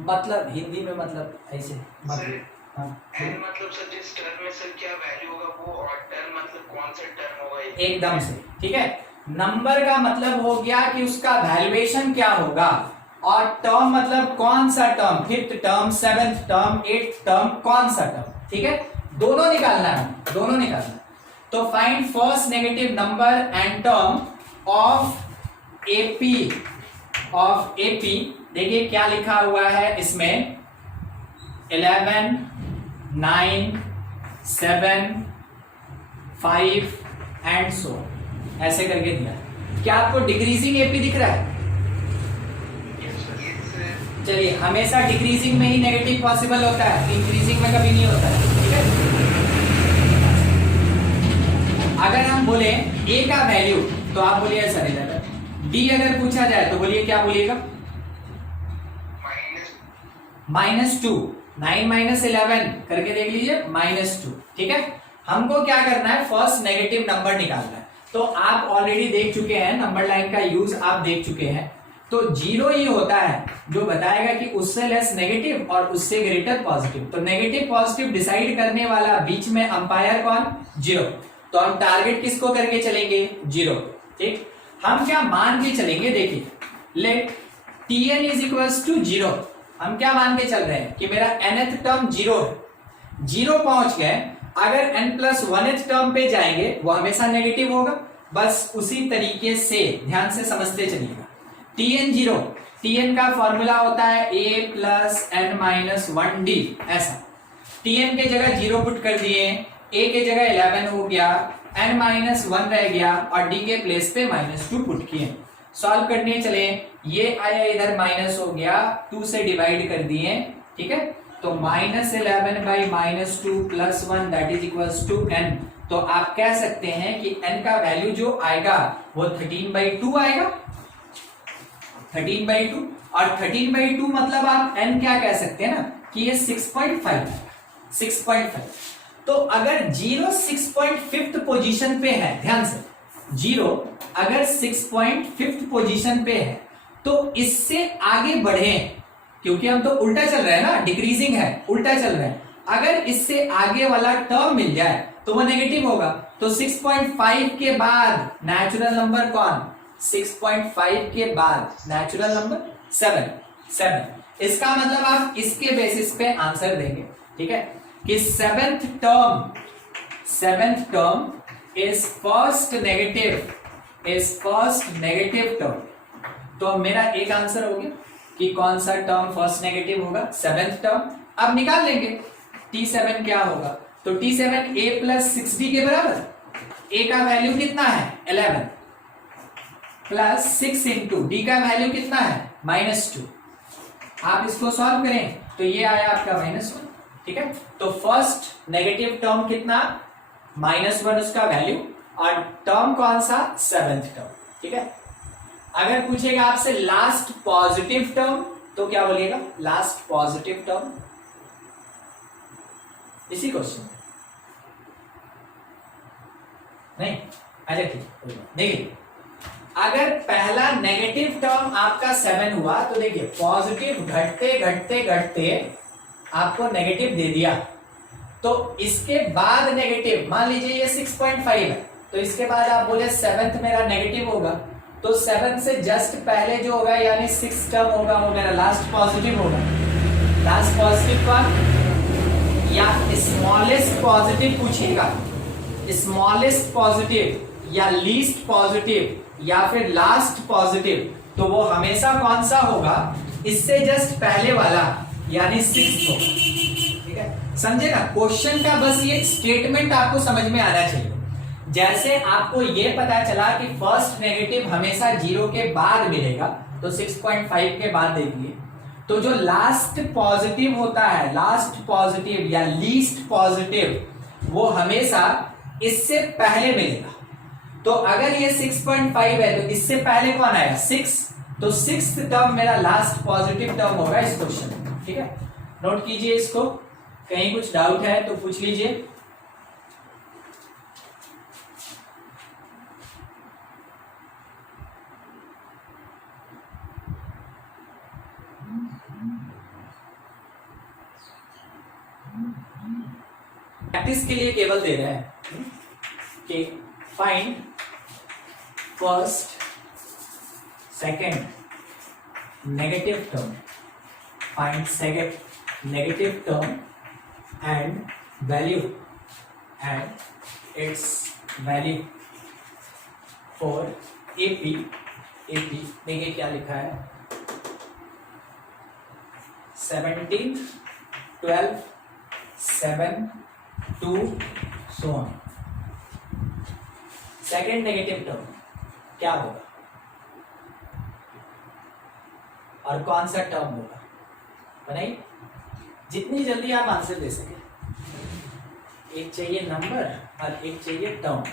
मतलब हिंदी में मतलब ऐसे मतलब सर जिस टर्म में सर क्या वैल्यू होगा वो, और टर्म मतलब कौन सा टर्म होगा, एकदम से, ठीक है। नंबर का मतलब हो गया कि उसका वैल्यूएशन क्या होगा, और टर्म मतलब कौन सा term, 5th term, 7th term, 8th term, कौन सा टर्म, ठीक है। दोनों निकालना है, दोनों निकालना। तो find first negative number and term of AP, देखिए क्या लिखा हुआ है इसमें, 11, 9, 7, 5 एंड सो, ऐसे करके दिया। क्या आपको डिक्रीजिंग एपी दिख रहा है? चलिए, हमेशा डिक्रीजिंग में ही नेगेटिव पॉसिबल होता है, इंक्रीजिंग में कभी नहीं होता है, ठीक है। अगर हम बोले a का वैल्यू, तो आप बोलिए सर इधर, d अगर पूछा जाए तो बोलिए क्या बोलिएगा? -2, 9 - 11 करके देख लीजिए, -2, ठीक है। हमको क्या करना है, फर्स्ट नेगेटिव नंबर निकालना है। तो आप ऑलरेडी देख चुके हैं, नंबर लाइन का यूज आप देख चुके हैं। तो जीरो ही होता है जो बताएगा कि उससे लेस नेगेटिव और उससे ग्रेटर पॉजिटिव। तो नेगेटिव पॉजिटिव डिसाइड करने वाला बीच में अंपायर कौन? जीरो। तो हम टारगेट किसको करके चलेंगे? जीरो। ठीक, हम क्या मान के चलेंगे? देखिए, let Tn is equals to zero. हम क्या मान के चल रहे हैं कि मेरा nth टर्म जीरो है, जीरो पहुंच गए, अगर n प्लस वनथ टर्म पे जाएंगे वो हमेशा नेगेटिव होगा। बस उसी तरीके से ध्यान से समझते चलिएगा। Tn जीरो, Tn का फॉर्मूला होता है a plus n minus one d, ऐसा। Tn के जगह जीरो पुट कर दिए, a के जगह 11 हो गया, n माइनस वन रह गया और d के प्लेस पे माइनस टू पुट किए। सॉल्व करने चले, ये आया इधर माइनस हो गया, 2 से डिवाइड कर दिए, ठीक है। तो -11 by -2 plus 1 that is equals to n। तो आप कह सकते हैं कि n का वैल्यू जो आएगा वो 13/2 आएगा, 13/2। और 13/2 मतलब आप n क्या कह सकते हैं ना कि ये 6.5, 6.5। तो अगर जीरो 6.5 पोजीशन पे है, ध्यान से, जीरो अगर 6.5 पोजीशन पे है तो इससे आगे बढ़े, क्योंकि हम तो उल्टा चल रहे हैं ना, डिक्रीजिंग है, उल्टा चल रहे हैं। अगर इससे आगे वाला टर्म मिल जाए तो वो नेगेटिव होगा। तो 6.5 के बाद नेचुरल नंबर कौन? 6.5 के बाद नेचुरल नंबर 7, 7। इसका मतलब आप इसके बेसिस पे आंसर देंगे, ठीक है, कि seventh term is first negative term. तो मेरा एक आंसर हो गया कि कौन सा टर्म फर्स्ट नेगेटिव होगा, सेवेंथ टर्म। अब निकाल लेंगे T7 क्या होगा। तो T7 a प्लस 6d के बराबर, a का वैल्यू कितना है 11 प्लस 6 इंटू डी का वैल्यू कितना है -2। आप इसको सॉल्व करें तो ये आया आपका -1, ठीक है। तो फर्स्ट नेगेटिव टर्म कितना, -1 उसका वैल्यू, और टर्म कौन सा, सेवेंथ टर्म, ठीक है। अगर पूछेगा आपसे लास्ट पॉजिटिव टर्म तो क्या बोलिएगा, लास्ट पॉजिटिव टर्म, इसी क्वेश्चन नहीं। अच्छा ठीक, देखिए अगर पहला नेगेटिव टर्म आपका 7 हुआ तो देखिए पॉजिटिव घटते घटते घटते आपको नेगेटिव दे दिया, तो इसके बाद नेगेटिव, मान लीजिए ये 6.5 है, तो इसके बाद आप बोले सेवेंथ मेरा नेगेटिव होगा, तो 7 से जस्ट पहले जो होगा यानी 6 टर्म होगा वो मेरा लास्ट पॉजिटिव होगा। लास्ट पॉजिटिव कौन, या स्मॉलेस्ट पॉजिटिव पूछेगा, स्मॉलेस्ट पॉजिटिव या लीस्ट पॉजिटिव या फिर लास्ट पॉजिटिव, तो वो हमेशा कौन सा होगा, इससे जस्ट पहले वाला यानी 6 होगा, ठीक है। समझे ना क्वेश्चन का, बस ये स्टेटमेंट आपको समझ में आना चाहिए। जैसे आपको ये पता चला कि फर्स्ट नेगेटिव हमेशा जीरो के बाद मिलेगा, तो 6.5 के बाद देखिए, तो जो लास्ट पॉजिटिव होता है, लास्ट पॉजिटिव या लीस्ट पॉजिटिव, वो हमेशा इससे पहले मिलेगा। तो अगर ये 6.5 है तो इससे पहले कौन आएगा, 6, तो 6th टर्म मेरा लास्ट पॉजिटिव टर्म होगा इस क्वेश्चन में, ठीक है। नोट कीजिए इसको, कहीं कुछ डाउट है तो पूछ लीजिए। प्रैक्टिस के लिए केवल दे रहे हैं कि find first second negative term, find second negative term and value and it's value for AP. देखिए क्या लिखा है, 17, 12, 7, 2 so on। Second negative term क्या होगा और कौन सा टर्म होगा, बनाइए जितनी जल्दी आप आंसर दे सके। एक चाहिए नंबर और एक चाहिए टर्म।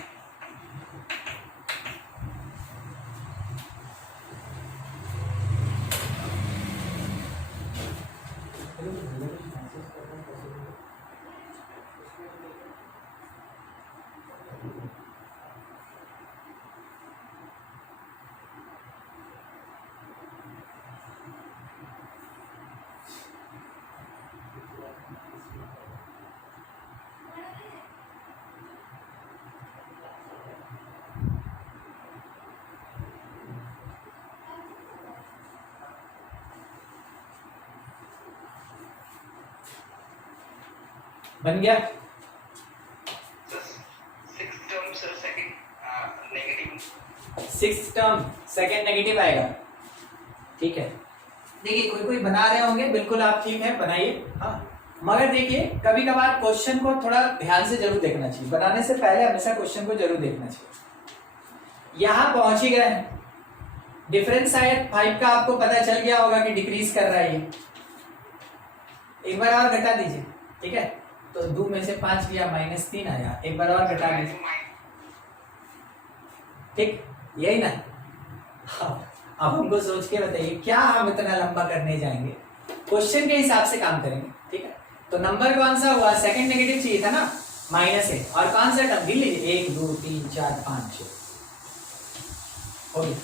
बन गया। Six term sir second negative, six term second negative आएगा, ठीक है। देखिए कोई कोई बना रहे होंगे, बिल्कुल आप ठीक है बनाइए, हाँ। मगर देखिए कभी कभार क्वेश्चन को थोड़ा ध्यान से जरूर देखना चाहिए, बनाने से पहले हमेशा क्वेश्चन को जरूर देखना चाहिए। यहां पहुंच ही गए, डिफरेंस शायद 5 का आपको पता चल गया होगा कि डिक्रीज कर रहा है ये। एक बार और घटा दीजिए, ठीक है। तो 2 में से 5 गया, -3 आया, एक बार और घटा दीजिए, ठीक, यही ना। अब हमको सोच के बताइए क्या हम इतना लंबा करने जाएंगे, क्वेश्चन के हिसाब से काम करेंगे, ठीक है। तो नंबर कौन सा हुआ, सेकंड नेगेटिव चाहिए था ना, -1, और कौन सा टर्म गिन लीजिए, 1 2 3 4 5 6 हो गया।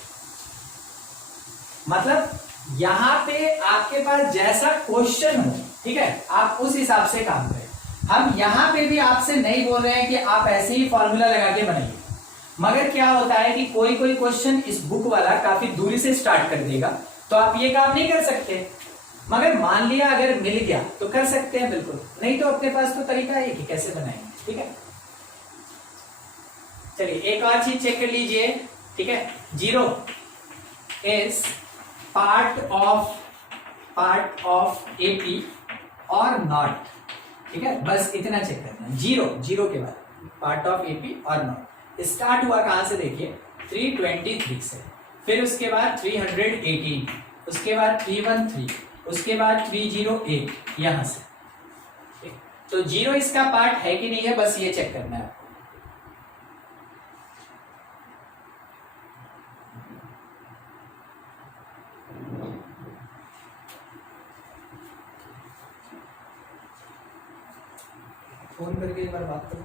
मतलब यहां पे आपके पास जैसा क्वेश्चन हो, ठीक है, आप उस हिसाब से काम करें। हम यहां पे भी आपसे नहीं बोल रहे हैं कि आप ऐसे ही फॉर्मूला लगा के बनाइए, मगर क्या होता है कि कोई कोई क्वेश्चन इस बुक वाला काफी दूरी से स्टार्ट कर देगा, तो आप ये काम नहीं कर सकते। मगर मान लिया अगर मिल गया तो कर सकते हैं बिल्कुल, नहीं तो अपने पास तो तरीका है कि कैसे बनाएंगे, ठीक है। चलिए एक और चीज चेक कर लीजिए, ठीक है। 0 इज पार्ट ऑफ AP और नॉट, ठीक है, बस इतना चेक करना है। 0 के बाद पार्ट ऑफ AP और नॉट स्टार्ट हुआ कहां से, देखिए 323 से, फिर उसके बाद 318, उसके बाद 313, उसके बाद 308 यहां से। तो 0 इसका पार्ट है कि नहीं है, बस ये चेक करना है। फोन करके एक बार बात करो।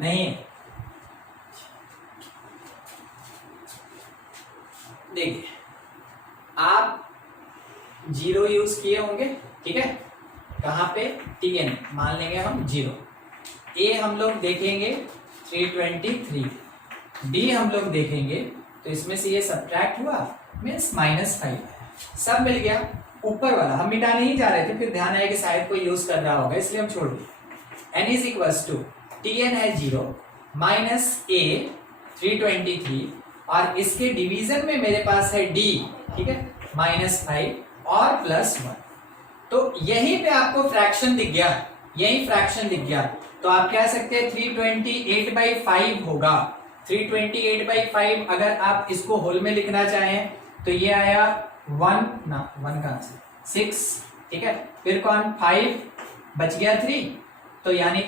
नहीं है, देखिए आप 0 यूज किए होंगे, ठीक है, कहां पे, TN मान लेंगे हम 0, A हम लोग देखेंगे 323, D हम लोग देखेंगे, तो इसमें से ये सब्ट्रैक्ट हुआ मीन्स -5 आया, सब मिल गया। ऊपर वाला हम मिटाने ही जा रहे थे, फिर ध्यान आया कि शायद कोई यूज कर रहा होगा, इसलिए हम छोड़ दिए। N is equals to TN है 0 -A 323, और इसके डिवीजन में मेरे पास है D, ठीक है, -5 और +1, तो यहीं पे आपको फ्रैक्शन दिख गया, यही फ्रैक्शन दिख गया, तो आप कह सकते हैं 328/5 होगा। 328/5 अगर आप इसको होल में लिखना चाहें तो ये आया 1 कहां से 6, ठीक है, फिर कौन 5 बच गया 3, तो यानी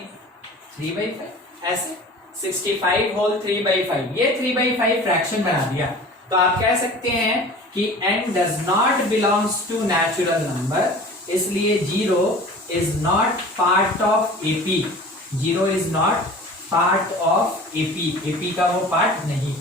3/5 ऐसे 65 होल 3/5, ये 3/5 फ्रैक्शन बना दिया। तो आप कह सकते हैं कि n does not belongs to natural number, इसलिए 0 is not part of AP, 0 is not part of AP, AP का वो पार्ट नहीं।